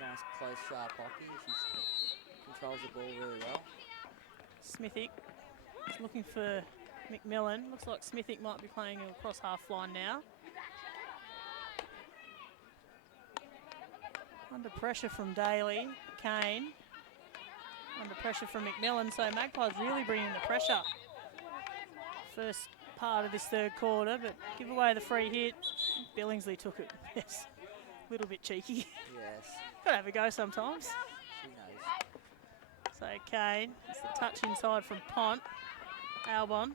Nice, close, sharp hockey. She controls the ball really well. Smithick is looking for McMillan. Looks like Smithick might be playing across half line now. Under pressure from Daly. Kane. Under pressure from McMillan, so Magpies really bringing the pressure. First part of this third quarter, but give away the free hit. Billingsley took it. Yes, a little bit cheeky. Yes, Gotta have a go sometimes. she knows. So Kane, it's the touch inside from Pont. Albon.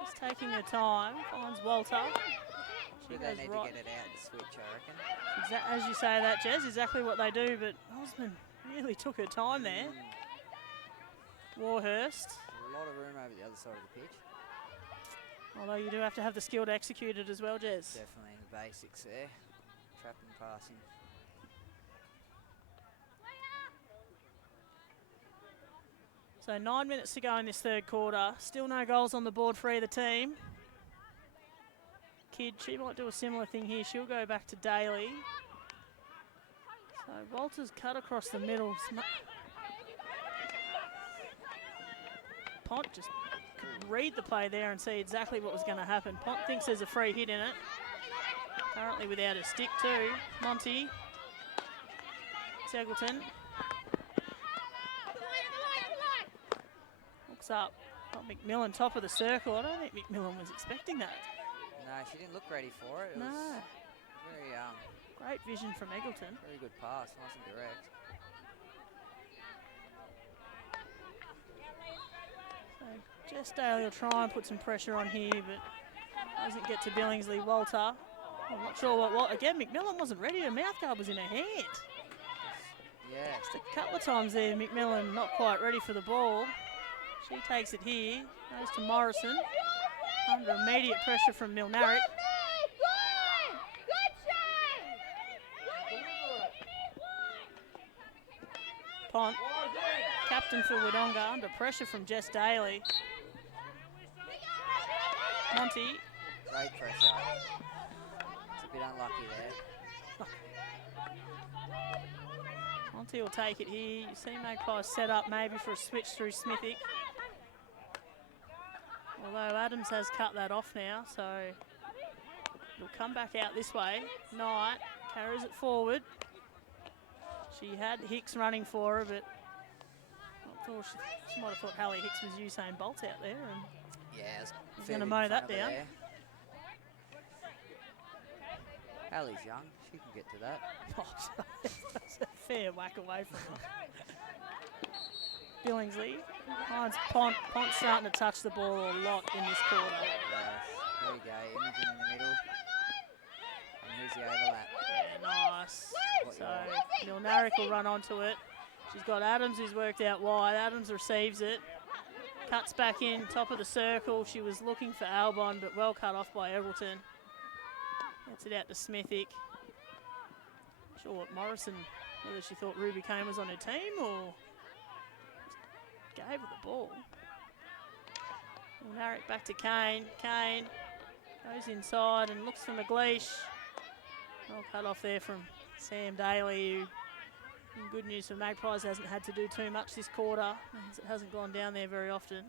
Just taking her time, finds Walter. She But they goes need right. to get it out and switch, I reckon. As you say that, Jez, exactly what they do, but Osman really took her time there. Warhurst, A lot of room over the other side of the pitch. although you do have to have the skill to execute it as well, Jez. Definitely the basics there. Trapping, passing. So 9 minutes to go in this third quarter. Still no goals on the board for either team. Kidd, she might do a similar thing here. She'll go back to Daly. So Walters cut across the middle. Pont just could read the play there and see exactly what was going to happen. Pont thinks there's a free hit in it. Currently without a stick too. Monty. Seggleton. Looks up. Got McMillan top of the circle. I don't think McMillan was expecting that. No, she didn't look ready for it. It No. was very, Great vision from Eggleton. very good pass, nice and direct. So Jess Daly will try and put some pressure on here, but doesn't get to Billingsley. Walter. I'm not sure what. Again, McMillan wasn't ready. The mouthguard was in her hand. Yeah, Just a couple of times there, McMillan not quite ready for the ball. She takes it here. Goes to Morrison. Under immediate pressure from Milnaric. Pont, captain for Wodonga, under pressure from Jess Daly. Monty, great pressure. It's a bit unlucky there. Monty will take it here. You see Magpies set up maybe for a switch through Smithick. Although Adams has cut that off now, so it'll come back out this way. Knight carries it forward. She had Hicks running for her, but she might have thought Hallie Hicks was Usain Bolt out there. And Yeah, it's he's going to mow that down. Hallie's young, she can get to that. Oh, that's a fair whack away from her. Billingsley finds Pont. Pont's starting to touch the ball a lot in this quarter. Yes, there you go, Imogen in the middle. And here's the overlap. Yeah, nice. What you So want. Milnaric will run onto it. She's got Adams who's worked out wide. Adams receives it. Cuts back in, top of the circle. She was looking for Albon, but well cut off by Eggleton. Gets it out to Smithick. Not sure what Morrison, whether she thought Ruby Kane was on her team or just gave her the ball. Milnaric back to Kane. Kane goes inside and looks for McLeish. Well cut off there from Sam Daly, who, in good news for Magpies, hasn't had to do too much this quarter, as it hasn't gone down there very often.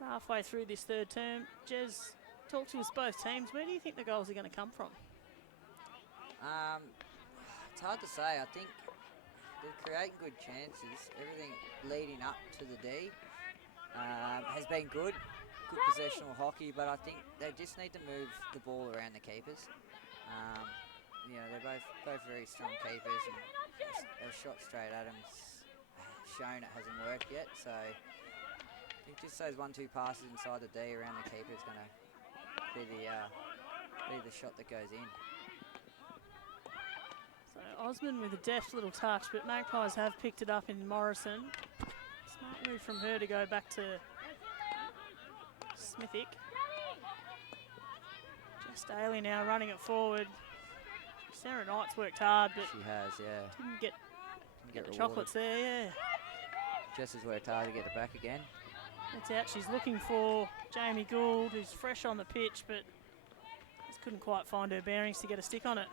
Halfway through this third term, Jez, talk to us both teams. Where do you think the goals are going to come from? It's hard to say. I think they're creating good chances. Everything leading up to the D has been good. Good possessional hockey, but I think they just need to move the ball around the keepers. You know, they're both very strong keepers, and a shot straight at them, shown it hasn't worked yet. So I think just those 1-2 passes inside the D around the keeper is going to be the shot that goes in. So Osmond with a deft little touch, but Magpies have picked it up in Morrison. Smart move from her to go back to Smithick. Jess Daly now running it forward. Sarah Knight's worked hard, but She has, yeah. didn't get the rewarded. chocolates there, yeah. Jess has worked hard to get it back again. It's out. She's looking for Jamie Gould, who's fresh on the pitch, but just couldn't quite find her bearings to get a stick on it.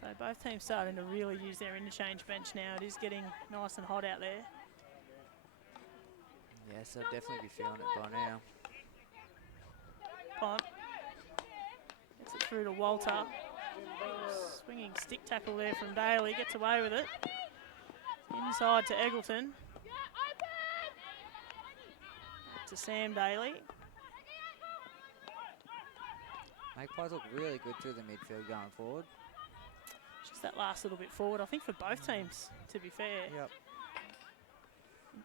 So both teams starting to really use their interchange bench now. It is getting nice and hot out there. Yeah, so definitely be feeling it by now. Pont gets it through to Walter. Swinging stick tackle there from Daly, gets away with it. Inside to Eggleton. To Sam Daly. Magpies look really good through the midfield going forward. Just that last little bit forward, I think, for both teams, to be fair. Yep.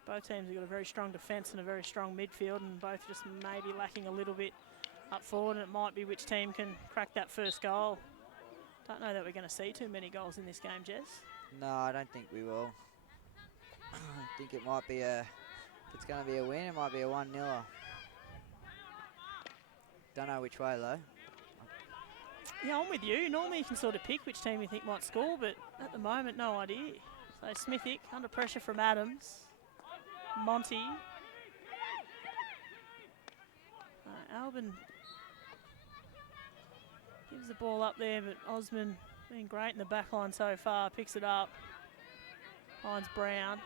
Both teams have got a very strong defence and a very strong midfield, and both just maybe lacking a little bit up forward, and it might be which team can crack that first goal. Don't know that we're going to see too many goals in this game, Jess. No, I don't think we will. I think it might be if it's going to be a win, it might be a 1-0. Don't know which way though. Yeah, I'm with you. Normally you can sort of pick which team you think might score, but at the moment, no idea. So Smithick under pressure from Adams. Monty. Albin gives the ball up there, but Osmond been great in the back line so far. Picks it up. Finds Brown.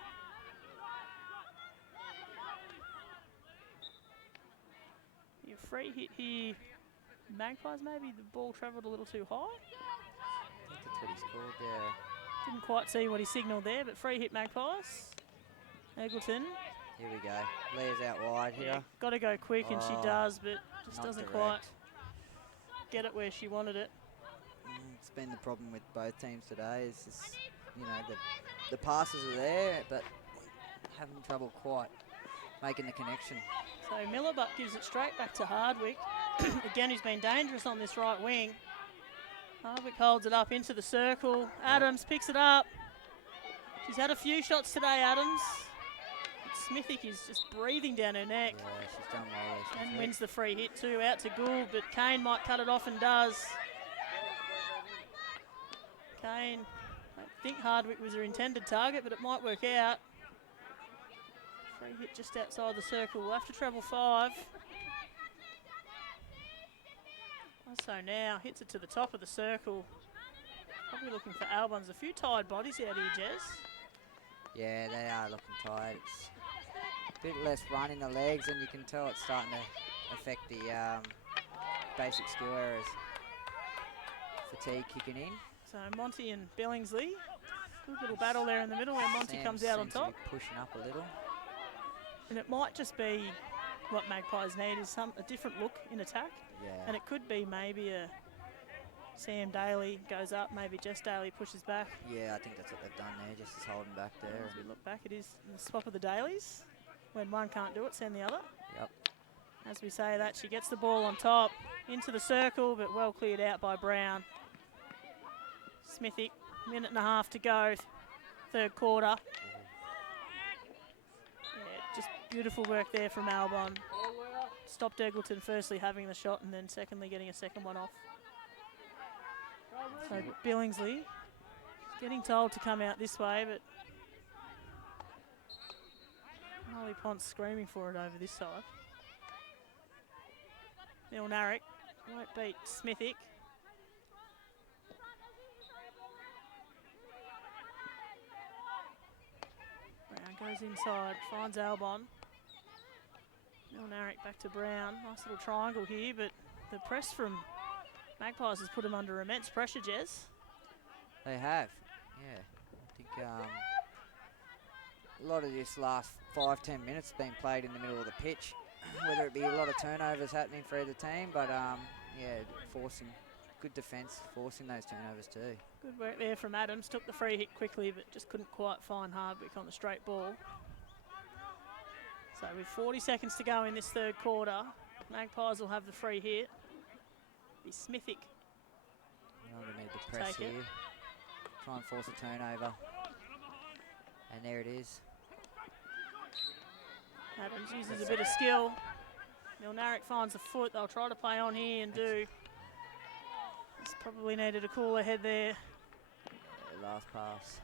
Your free hit here. Magpies, maybe the ball travelled a little too high. I think that's what he's called there. Didn't quite see what he signalled there, but free hit Magpies. Eggleton. Here we go. Leah's out wide here. Yeah, got to go quick, and she Oh, does, but just not doesn't direct. quite get it where she wanted it. It's been the problem with both teams today. Is just, you know, the passes are there, but having trouble quite making the connection. So Millibutt gives it straight back to Hardwick. Again, who's been dangerous on this right wing. Hardwick holds it up into the circle. Adams picks it up. She's had a few shots today, Adams. Smithick is just breathing down her neck. Yeah, she's done well there. And wins the free hit too, out to Gould, but Kane might cut it off and does. Kane, I think Hardwick was her intended target, but it might work out. Free hit just outside the circle. We'll have to travel 5. So now hits it to the top of the circle. Probably looking for Albons. A few tired bodies out here, Jez. Yeah, they are looking tired. It's a bit less run in the legs, and you can tell it's starting to affect the basic skill areas. Fatigue kicking in. So Monty and Billingsley. Good little battle there in the middle where Monty Sam comes out on seems to top. be pushing up a little. And it might just be what Magpies need is a different look in attack. Yeah. And it could be maybe a Sam Daly goes up, maybe Jess Daly pushes back. Yeah, I think that's what they've done there, just is holding back there. As we look back, it is the swap of the Dailies. When one can't do it, send the other. Yep. As we say that, she gets the ball on top, into the circle, but well cleared out by Brown. Smithick, minute and a half to go, third quarter. Yeah, just beautiful work there from Albon. Stopped Eggleton firstly having the shot and then secondly getting a second one off. So Billingsley getting told to come out this way, but Molly Pont's screaming for it over this side. Neil Narrick won't beat Smithick. Brown goes inside, finds Albon. Neil Narrick back to Brown. Nice little triangle here, but the press from Magpies has put him under immense pressure, Jez. They have, yeah. I think a lot of this last 5-10 minutes has been played in the middle of the pitch, whether it be a lot of turnovers happening for either team, but yeah, forcing good defence, forcing those turnovers too. Good work there from Adams. Took the free hit quickly, but just couldn't quite find Hardwick on the straight ball. So with 40 seconds to go in this third quarter, Magpies will have the free hit. Be Smithick. We need to press here. Try and force a turnover. And there it is. Adams uses a bit of skill. Milnaric finds a foot. They'll try to play on here and do. Just probably needed a cooler head there. Yeah, last pass.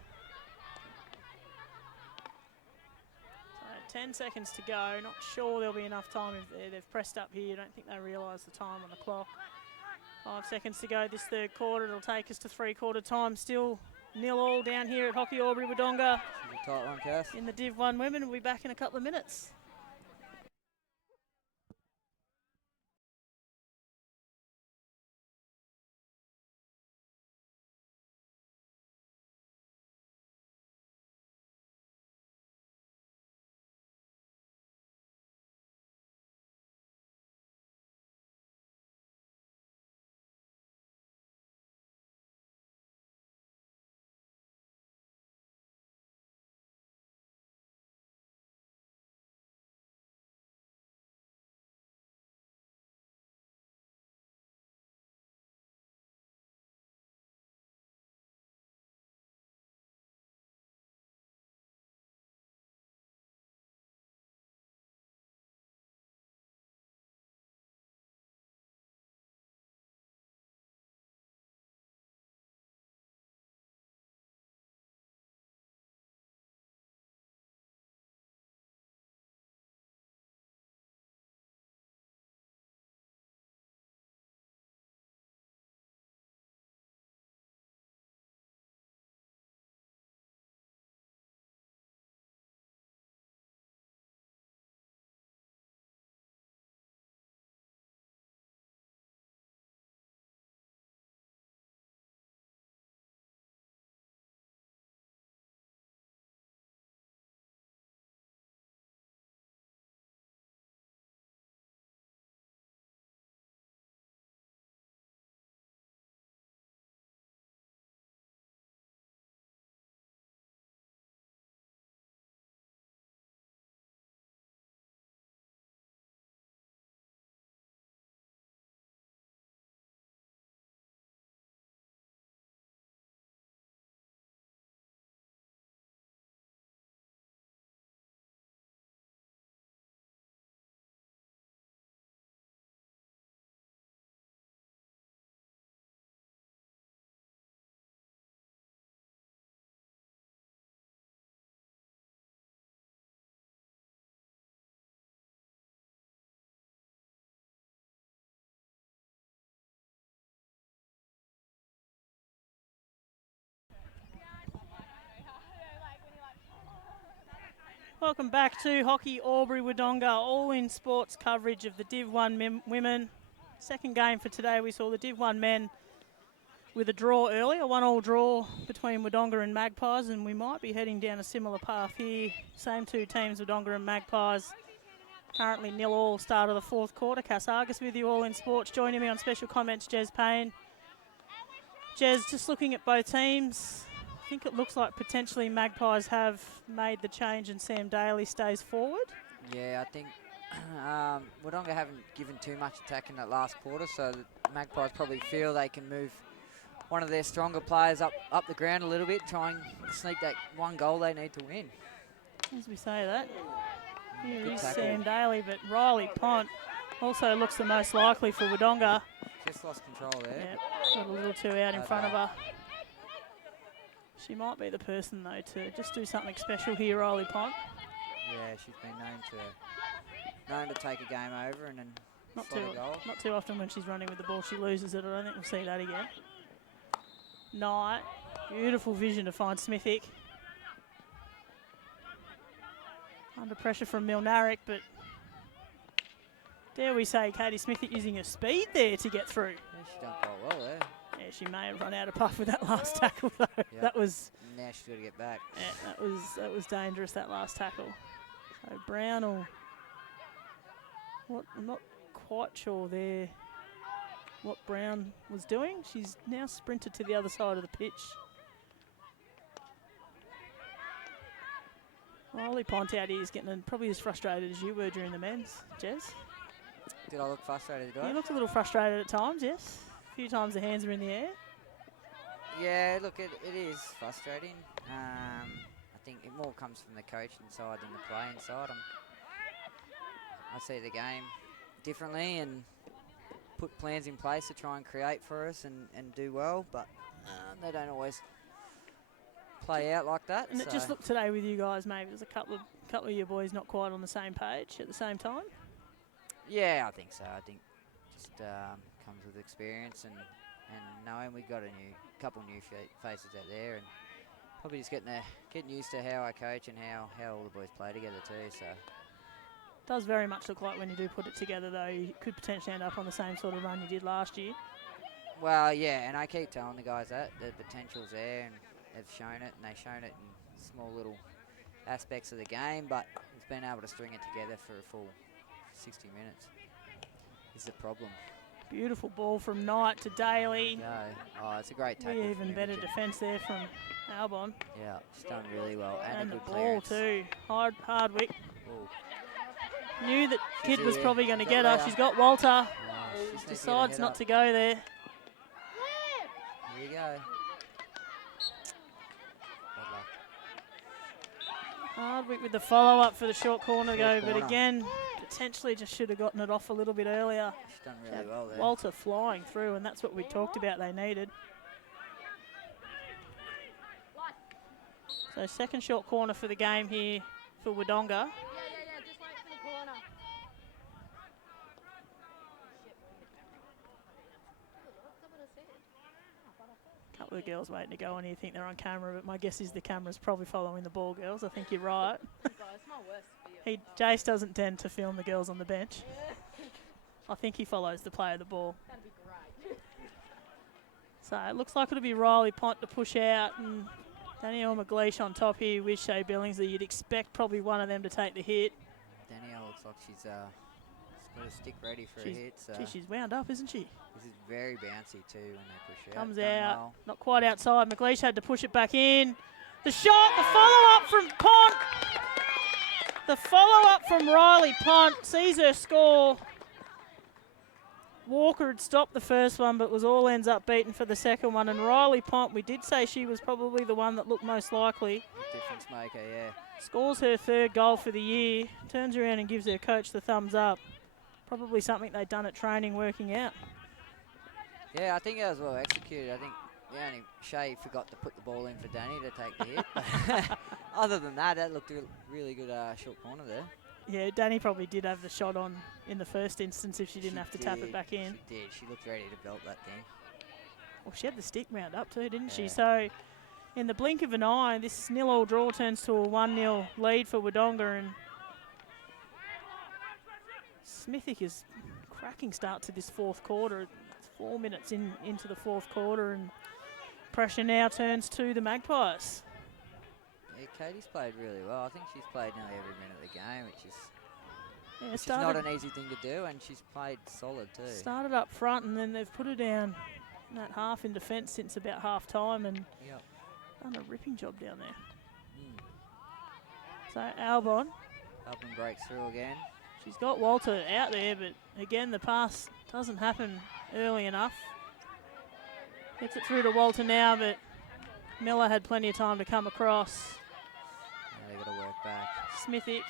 So 10 seconds to go. Not sure there'll be enough time if they've pressed up here. I don't think they realise the time on the clock. 5 seconds to go this third quarter. It'll take us to three-quarter time. Still 0-0 down here at Hockey Albury Wodonga. This is a tight one, Cass. In the Div 1 women. We'll be back in a couple of minutes. Welcome back to Hockey Albury Wodonga, all in sports coverage of the Div 1 women. Second game for today, we saw the Div 1 men with a draw earlier, 1-1 draw between Wodonga and Magpies, and we might be heading down a similar path here. Same two teams, Wodonga and Magpies. Currently 0-0 start of the fourth quarter. Cass Argus with you all in sports. Joining me on special comments, Jez Payne. Jez, just looking at both teams, I think it looks like potentially Magpies have made the change and Sam Daly stays forward. Yeah, I think Wodonga haven't given too much attack in that last quarter, so the Magpies probably feel they can move one of their stronger players up the ground a little bit, try and sneak that one goal they need to win. As we say that, here Good is tackle. Sam Daly, but Riley Pont also looks the most likely for Wodonga. Just lost control there. Yep, got a little too out in front of her. She might be the person, though, to just do something special here, Riley Pont. Yeah, she's been known to take a game over and then slot a goal. Not too often when she's running with the ball, she loses it. I don't think we'll see that again. Knight, beautiful vision to find Smithick. Under pressure from Milnaric, but dare we say Katie Smithick using her speed there to get through. Yeah, she's done quite well there. Yeah, she may have run out of puff with that last tackle though. Yep. That was Now she's got to get back. yeah, that was dangerous, that last tackle. So Brown or what? I'm not quite sure there. what Brown was doing. She's now sprinted to the other side of the pitch. Riley Pont out here is getting probably as frustrated as you were during the men's, Jez. Did I look frustrated, did I? You looked a little frustrated at times, yes. A few times the hands were in the air. Yeah, look, it is frustrating. I think it more comes from the coaching side than the playing side. I see the game differently and put plans in place to try and create for us and do well, but they don't always play out like that. And it just looked today with you guys, maybe there's a couple of your boys not quite on the same page at the same time. Yeah, I think so. I think just comes with experience and knowing we've got a couple new faces out there, and probably just getting used to how I coach and how all the boys play together too. So does very much look like when you do put it together, though, you could potentially end up on the same sort of run you did last year. Well, yeah, and I keep telling the guys that the potential's there, and they've shown it, and they've shown it in small little aspects of the game, but it's been able to string it together for a full 60 minutes is the problem. Beautiful ball from Knight to Daly. No. Oh, it's a great tackle. Even better defence there from Albon. Yeah, she's done really well. And the a good ball clearance. too. Hardwick. Ooh. Knew that She's Kid was here. probably going to She's get got her. Leah. She's got Walter. Oh, she's Decides head not up. to go there. Here you go. Good luck. Hardwick with the follow-up for the short corner Short go, but corner. again, potentially just should have gotten it off a little bit earlier. She's done really well there. Walter flying through, and that's what we talked about they needed. So second short corner for the game here for Wodonga. Yeah, just wait for the corner. A couple of girls waiting to go on here think they're on camera, but my guess is the camera's probably following the ball, girls. I think you're right. Guys, my worst fear. Jace doesn't tend to film the girls on the bench. I think he follows the play of the ball. That'd be great. So it looks like it'll be Riley Pont to push out, and Danielle McLeish on top here with Shea Billingsley. You'd expect probably one of them to take the hit. Danielle looks like she's got a stick ready for a hit. So Gee, she's wound up, isn't she? this is very bouncy too when they push out. Comes Done out, well. not quite outside. McLeish had to push it back in. The shot, the follow-up from Pont. The follow-up from Riley Pont sees her score. Walker had stopped the first one, but was all ends up beaten for the second one. And Riley Pont, we did say she was probably the one that looked most likely. Difference maker, yeah. Scores her third goal for the year. Turns around and gives her coach the thumbs up. Probably something they'd done at training, working out. Yeah, I think that was well executed. I think Shay forgot to put the ball in for Danny to take the hit. Other than that, that looked a really good short corner there. Yeah, Danny probably did have the shot on in the first instance if she didn't have to tap it back in. She did. She looked ready to belt that thing. Well, she had the stick round up too, didn't she? Yeah. So in the blink of an eye, this 0-0 draw turns to a 1-0 lead for Wodonga, and Smithick is cracking start to this fourth quarter. It's 4 minutes into the fourth quarter, and pressure now turns to the Magpies. Yeah, Katie's played really well. I think she's played nearly every minute of the game, which Yeah, is not an easy thing to do, and she's played solid too. started up front, and then they've put her down in that half in defence since about half time, and Yep. done a ripping job down there. Mm. So Albon, Albon breaks through again. she's got Walter out there, but again the pass doesn't happen early enough. Gets it through to Walter now, but Miller had plenty of time to come across. Now they got to work back. Smithick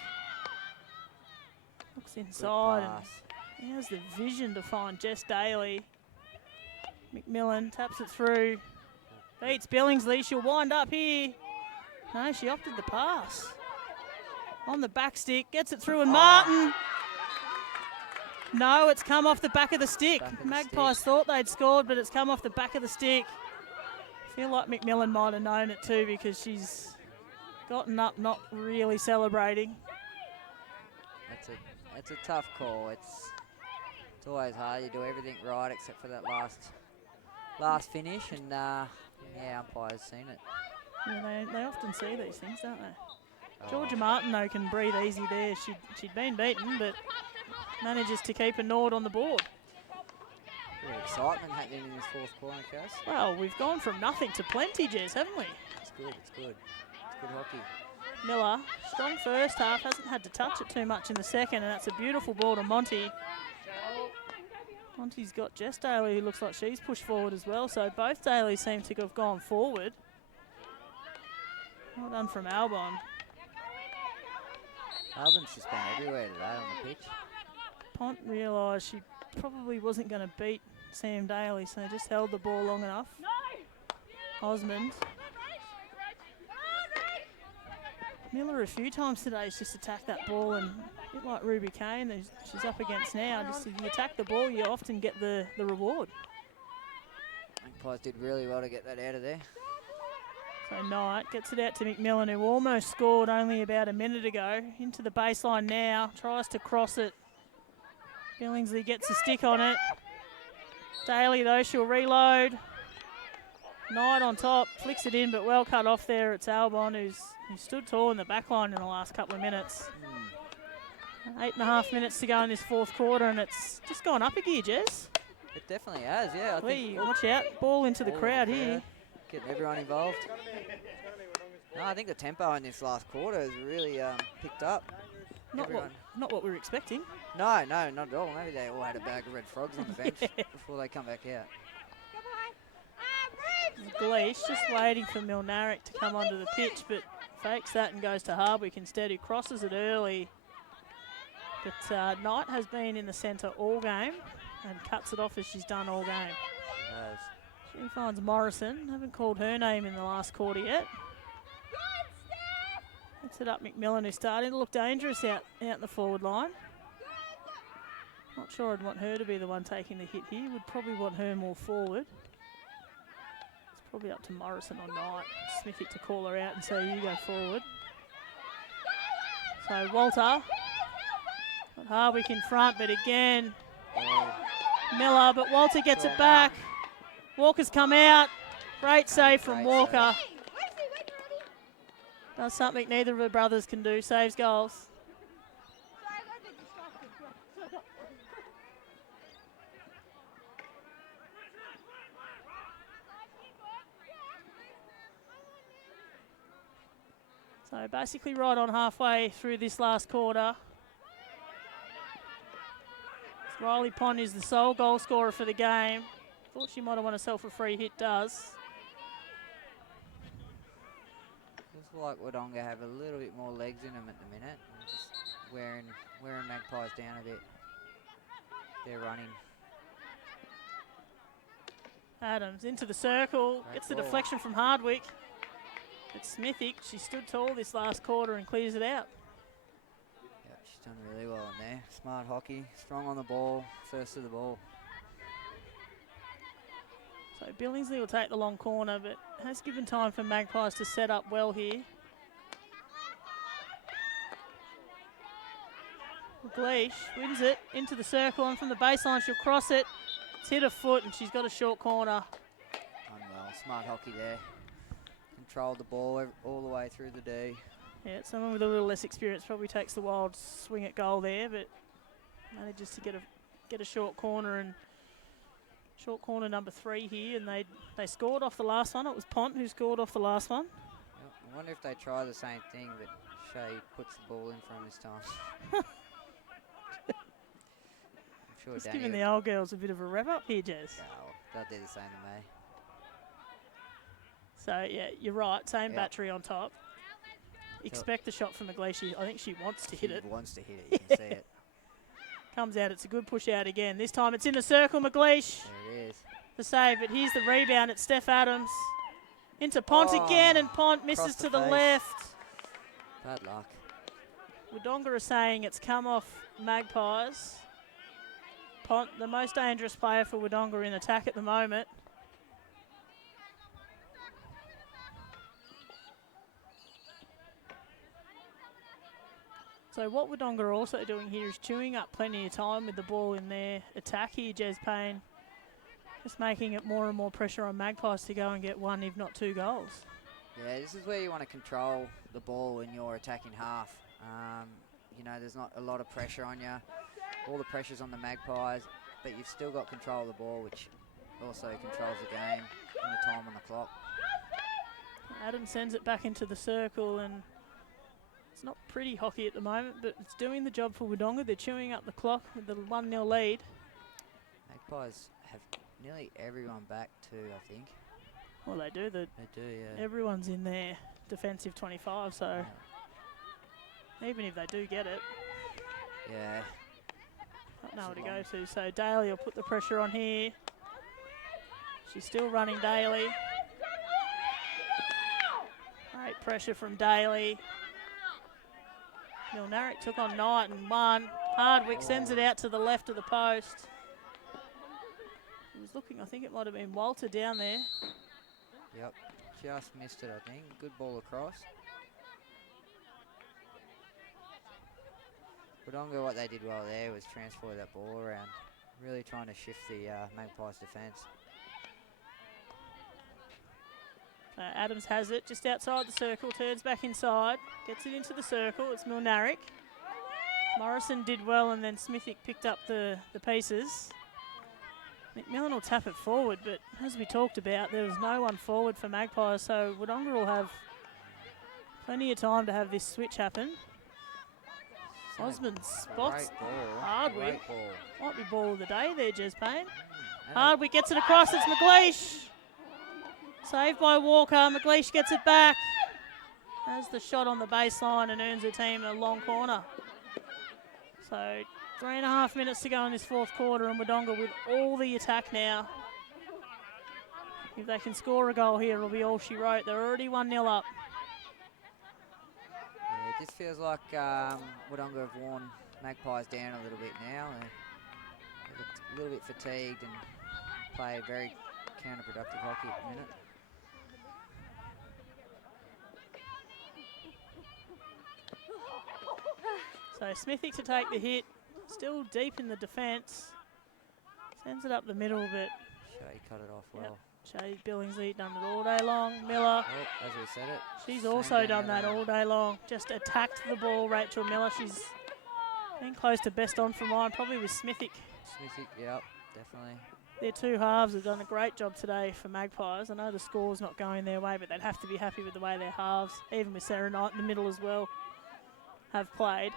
looks Good inside, pass. and he has the vision to find Jess Daly. McMillan taps it through, beats Billingsley. She'll wind up here. No, she opted the pass. On the back stick, gets it through, and Martin. No, it's come off the back of the stick. Back of the Magpies stick. thought they'd scored, but it's come off the back of the stick. Feel like McMillan might have known it too, because she's gotten up not really celebrating. That's a tough call. It's always hard. You do everything right except for that last finish, and yeah, umpire's seen it. Yeah, they often see these things, don't they? Georgia Martin, though, can breathe easy there. She'd been beaten, but manages to keep a Nord on the board. Bit of excitement happening in this fourth quarter, Cass. Well, we've gone from nothing to plenty, Jez, haven't we? It's good, it's good. It's good hockey. Miller, strong first half, hasn't had to touch it too much in the second, and that's a beautiful ball to Monty. Monty's got Jess Daly, who looks like she's pushed forward as well, so both Daly seem to have gone forward. Well done from Albon. Albon's just been everywhere today on the pitch. Pont realised she probably wasn't going to beat Sam Daly, so just held the ball long enough. Osmond. Miller a few times today has just attacked that ball, and a bit like Ruby Kane, who she's up against now, just if you attack the ball, you often get the reward. Magpies did really well to get that out of there. So Knight gets it out to McMillan, who almost scored only about a minute ago. Into the baseline now, tries to cross it. Billingsley gets a stick on it. Daly, though, she'll reload. Knight on top, flicks it in, but well cut off there. It's Albon, who stood tall in the back line in the last couple of minutes. 8.5 minutes to go in this fourth quarter, and it's just gone up a gear, Jez. It definitely has, yeah. I think, Watch out, ball into the crowd here. Getting everyone involved. No, I think the tempo in this last quarter has really picked up. Not what we were expecting. No, not at all. Maybe they all had a bag of red frogs on the bench before they come back out. Gleesh just waiting for Milnaric to come onto the pitch, but fakes that and goes to Hardwick instead, who crosses it early. But Knight has been in the centre all game and cuts it off as she's done all game. She finds Morrison. Haven't called her name in the last quarter yet. Gets it up McMillan, who's starting to look dangerous out in the forward line. Not sure I'd want her to be the one taking the hit here. Would probably want her more forward. It's probably up to Morrison or Knight. Smithy to call her out and say, you go forward. So Walter. Got Hardwick in front, but again, Miller, but Walter gets it back. Walker's come out. Great save from Walker. Does something neither of the brothers can do, saves goals. So basically right on halfway through this last quarter. Riley Pond is the sole goal scorer for the game. Thought she might have won herself a free hit, does. Looks like Wodonga have a little bit more legs in them at the minute. Just wearing Magpies down a bit. They're running. Adams into the circle, Great gets the ball. deflection from Hardwick. It's Smithick, she stood tall this last quarter and clears it out. Yeah, she's done really well in there. Smart hockey, strong on the ball, first to the ball. So Billingsley will take the long corner, but has given time for Magpies to set up well here. Gleesh wins it into the circle, and from the baseline she'll cross it. It's hit her foot and she's got a short corner. Done well, smart hockey there. Controlled the ball all the way through the D. Yeah, someone with a little less experience probably takes the wild swing at goal there, but manages to get a short corner, and short corner number 3 here, and they scored off the last one. It was Pont who scored off the last one. Yep, I wonder if they try the same thing, but Shea puts the ball in for him this time. I'm sure Just Danny giving will- the old girls a bit of a rev up here, Jez. Yeah, well, they'll do the same to me. So yeah, you're right. Same Yep. battery on top. Expect the shot from McGleish. I think she wants to hit it. She wants to hit it, you can see it. Comes out. It's a good push out again. This time it's in the circle. McGleish There it is. the save, but here's the rebound. It's Steph Adams into Pont again, and Pont misses across to the the face. left. Bad luck. Wodonga are saying it's come off Magpies. Pont, the most dangerous player for Wodonga in attack at the moment. So what Wodonga are also doing here is chewing up plenty of time with the ball in their attack here, Jez Payne. Just making it more and more pressure on Magpies to go and get 1, if not 2 goals. Yeah, this is where you want to control the ball in your attacking half. You know, there's not a lot of pressure on you. All the pressure's on the Magpies. but you've still got control of the ball, which also controls the game and the time on the clock. Adams sends it back into the circle, and it's not pretty hockey at the moment, but it's doing the job for Wodonga. They're chewing up the clock with the 1-0 lead. Magpies have nearly everyone back too, I think. Well, they do. They do, yeah. Everyone's in their defensive 25, so even if they do get it, Yeah. don't know where to go to. So Daly will put the pressure on here. She's still running Daly. Great pressure from Daly. Milnaric took on Knight and won. Hardwick sends it out to the left of the post. He was looking, I think it might have been Walter down there. Yep, just missed it, I think. Good ball across. Wodonga, what they did well there was transfer that ball around, really trying to shift the Magpies defence. Adams has it just outside the circle, turns back inside, gets it into the circle. It's Milnaric. Morrison did well, and then Smithick picked up the pieces. McMillan will tap it forward, but as we talked about, there was no one forward for Magpies, so Wodonga will have plenty of time to have this switch happen. Osmond spots Hardwick. Might be ball of the day there, Jez Payne. Hardwick gets it across, it's McLeish. Saved by Walker, McLeish gets it back. Has the shot on the baseline and earns her team a long corner. So 3.5 minutes to go in this fourth quarter, and Wodonga with all the attack now. If they can score a goal here, it'll be all she wrote. They're already 1-0 up. Yeah, it just feels like Wodonga have worn Magpies down a little bit now. They look a little bit fatigued and play very counterproductive hockey at the minute. So Smithick to take the hit, still deep in the defence. Sends it up the middle, but Shea cut it off well. Shea Billingsley done it all day long. Miller, Oh, as we said it. she's also done that all day long. Just attacked the ball, Rachel Miller. She's been close to best on for mine, probably with Smithick. Smithy, yep, definitely. Their two halves have done a great job today for Magpies. I know the score's not going their way, but they'd have to be happy with the way their halves, even with Sarah Knight in the middle as well, have played.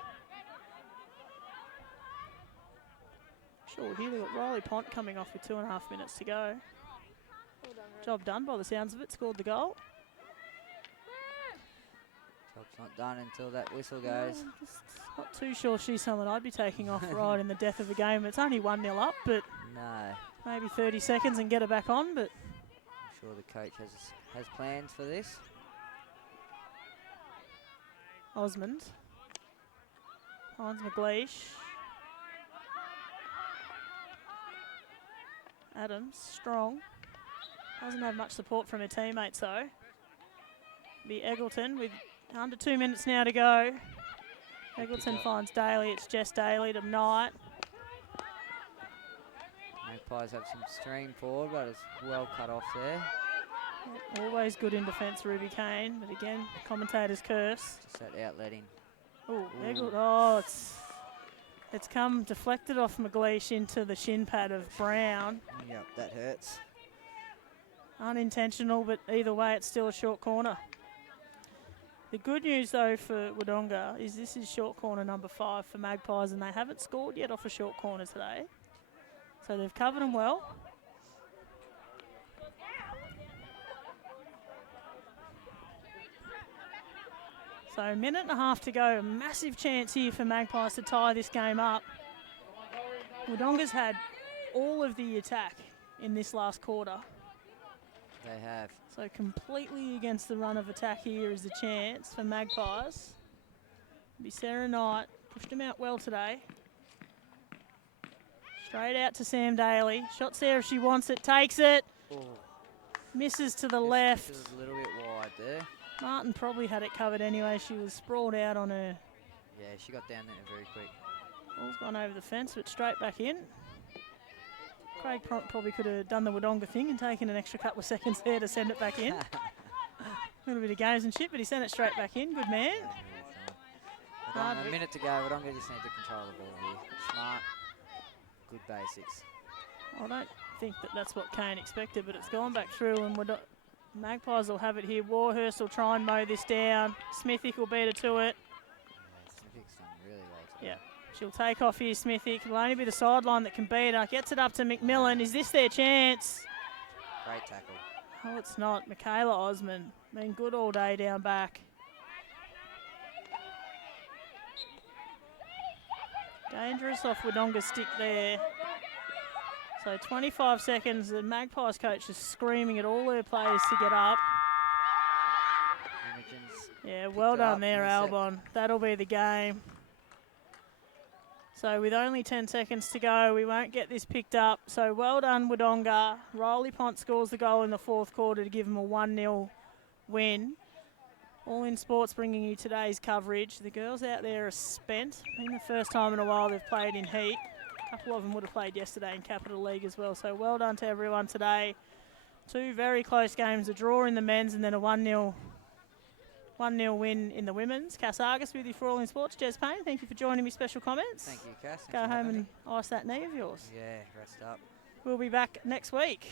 Sure, here we've got Riley Pont coming off with 2.5 minutes to go. Job done by the sounds of it, scored the goal. Job's not done until that whistle goes. Just not too sure she's someone I'd be taking off right in the death of a game. It's only 1-0 up, but No. maybe 30 seconds and get her back on. But I'm sure the coach has plans for this. Osmond finds McLeish. Adams, strong. Doesn't have much support from her teammates though. Be Eggleton with under 2 minutes now to go. Eggleton finds Daly. It's Jess Daly to Knight. Magpies have some stream forward, but it's well cut off there. Always good in defence, Ruby Kane. But again, commentator's curse. Just that outletting. Oh, Eggleton. Oh, it's come deflected off McLeish into the shin pad of Brown. Yep, that hurts. Unintentional, but either way, it's still a short corner. The good news, though, for Wodonga is this is short corner number 5 for Magpies, and they haven't scored yet off a short corner today. So they've covered them well. So a minute and a half to go. A massive chance here for Magpies to tie this game up. Wodonga's had all of the attack in this last quarter. They have. So completely against the run of attack here is the chance for Magpies. Be Sarah Knight. Pushed him out well today. Straight out to Sam Daly. Shot there if she wants it. Takes it. Oh. Misses to the left. This is a little bit wide there. Martin probably had it covered anyway. She was sprawled out on her. Yeah, she got down there very quick. Ball's gone over the fence, but straight back in. Craig probably could have done the Wodonga thing and taken an extra couple of seconds there to send it back in. A little bit of gamesmanship, but he sent it straight back in. Good man. A minute to go. Wodonga just need to control the ball here. Smart. Good basics. I don't think that's what Kane expected, but it's gone back through, and Magpies will have it here. Warhurst will try and mow this down. Smithick will beat her to it. Yeah, Smithick's done really well today. Yeah, she'll take off here, Smithick. It'll only be the sideline that can beat her. Gets it up to McMillan. Is this their chance? Great tackle. Oh, it's not. Michaela Osman. Been good all day down back. Dangerous off Wodonga's stick there. So 25 seconds. The Magpies coach is screaming at all her players to get up. Imogen's Yeah, well done there, Albon. That'll be the game. So with only 10 seconds to go, we won't get this picked up. So well done, Wodonga. Riley Pont scores the goal in the fourth quarter to give them a 1-0 win. All in Sports bringing you today's coverage. The girls out there are spent. Been the first time in a while they've played in heat. A couple of them would have played yesterday in Capital League as well. So well done to everyone today. Two very close games, a draw in the men's and then a 1-0 win in the women's. Cass Argus with you for All in Sports. Jez Payne, thank you for joining me. Special comments. Thank you, Cass. Go home and ice that knee of yours. Yeah, rest up. We'll be back next week.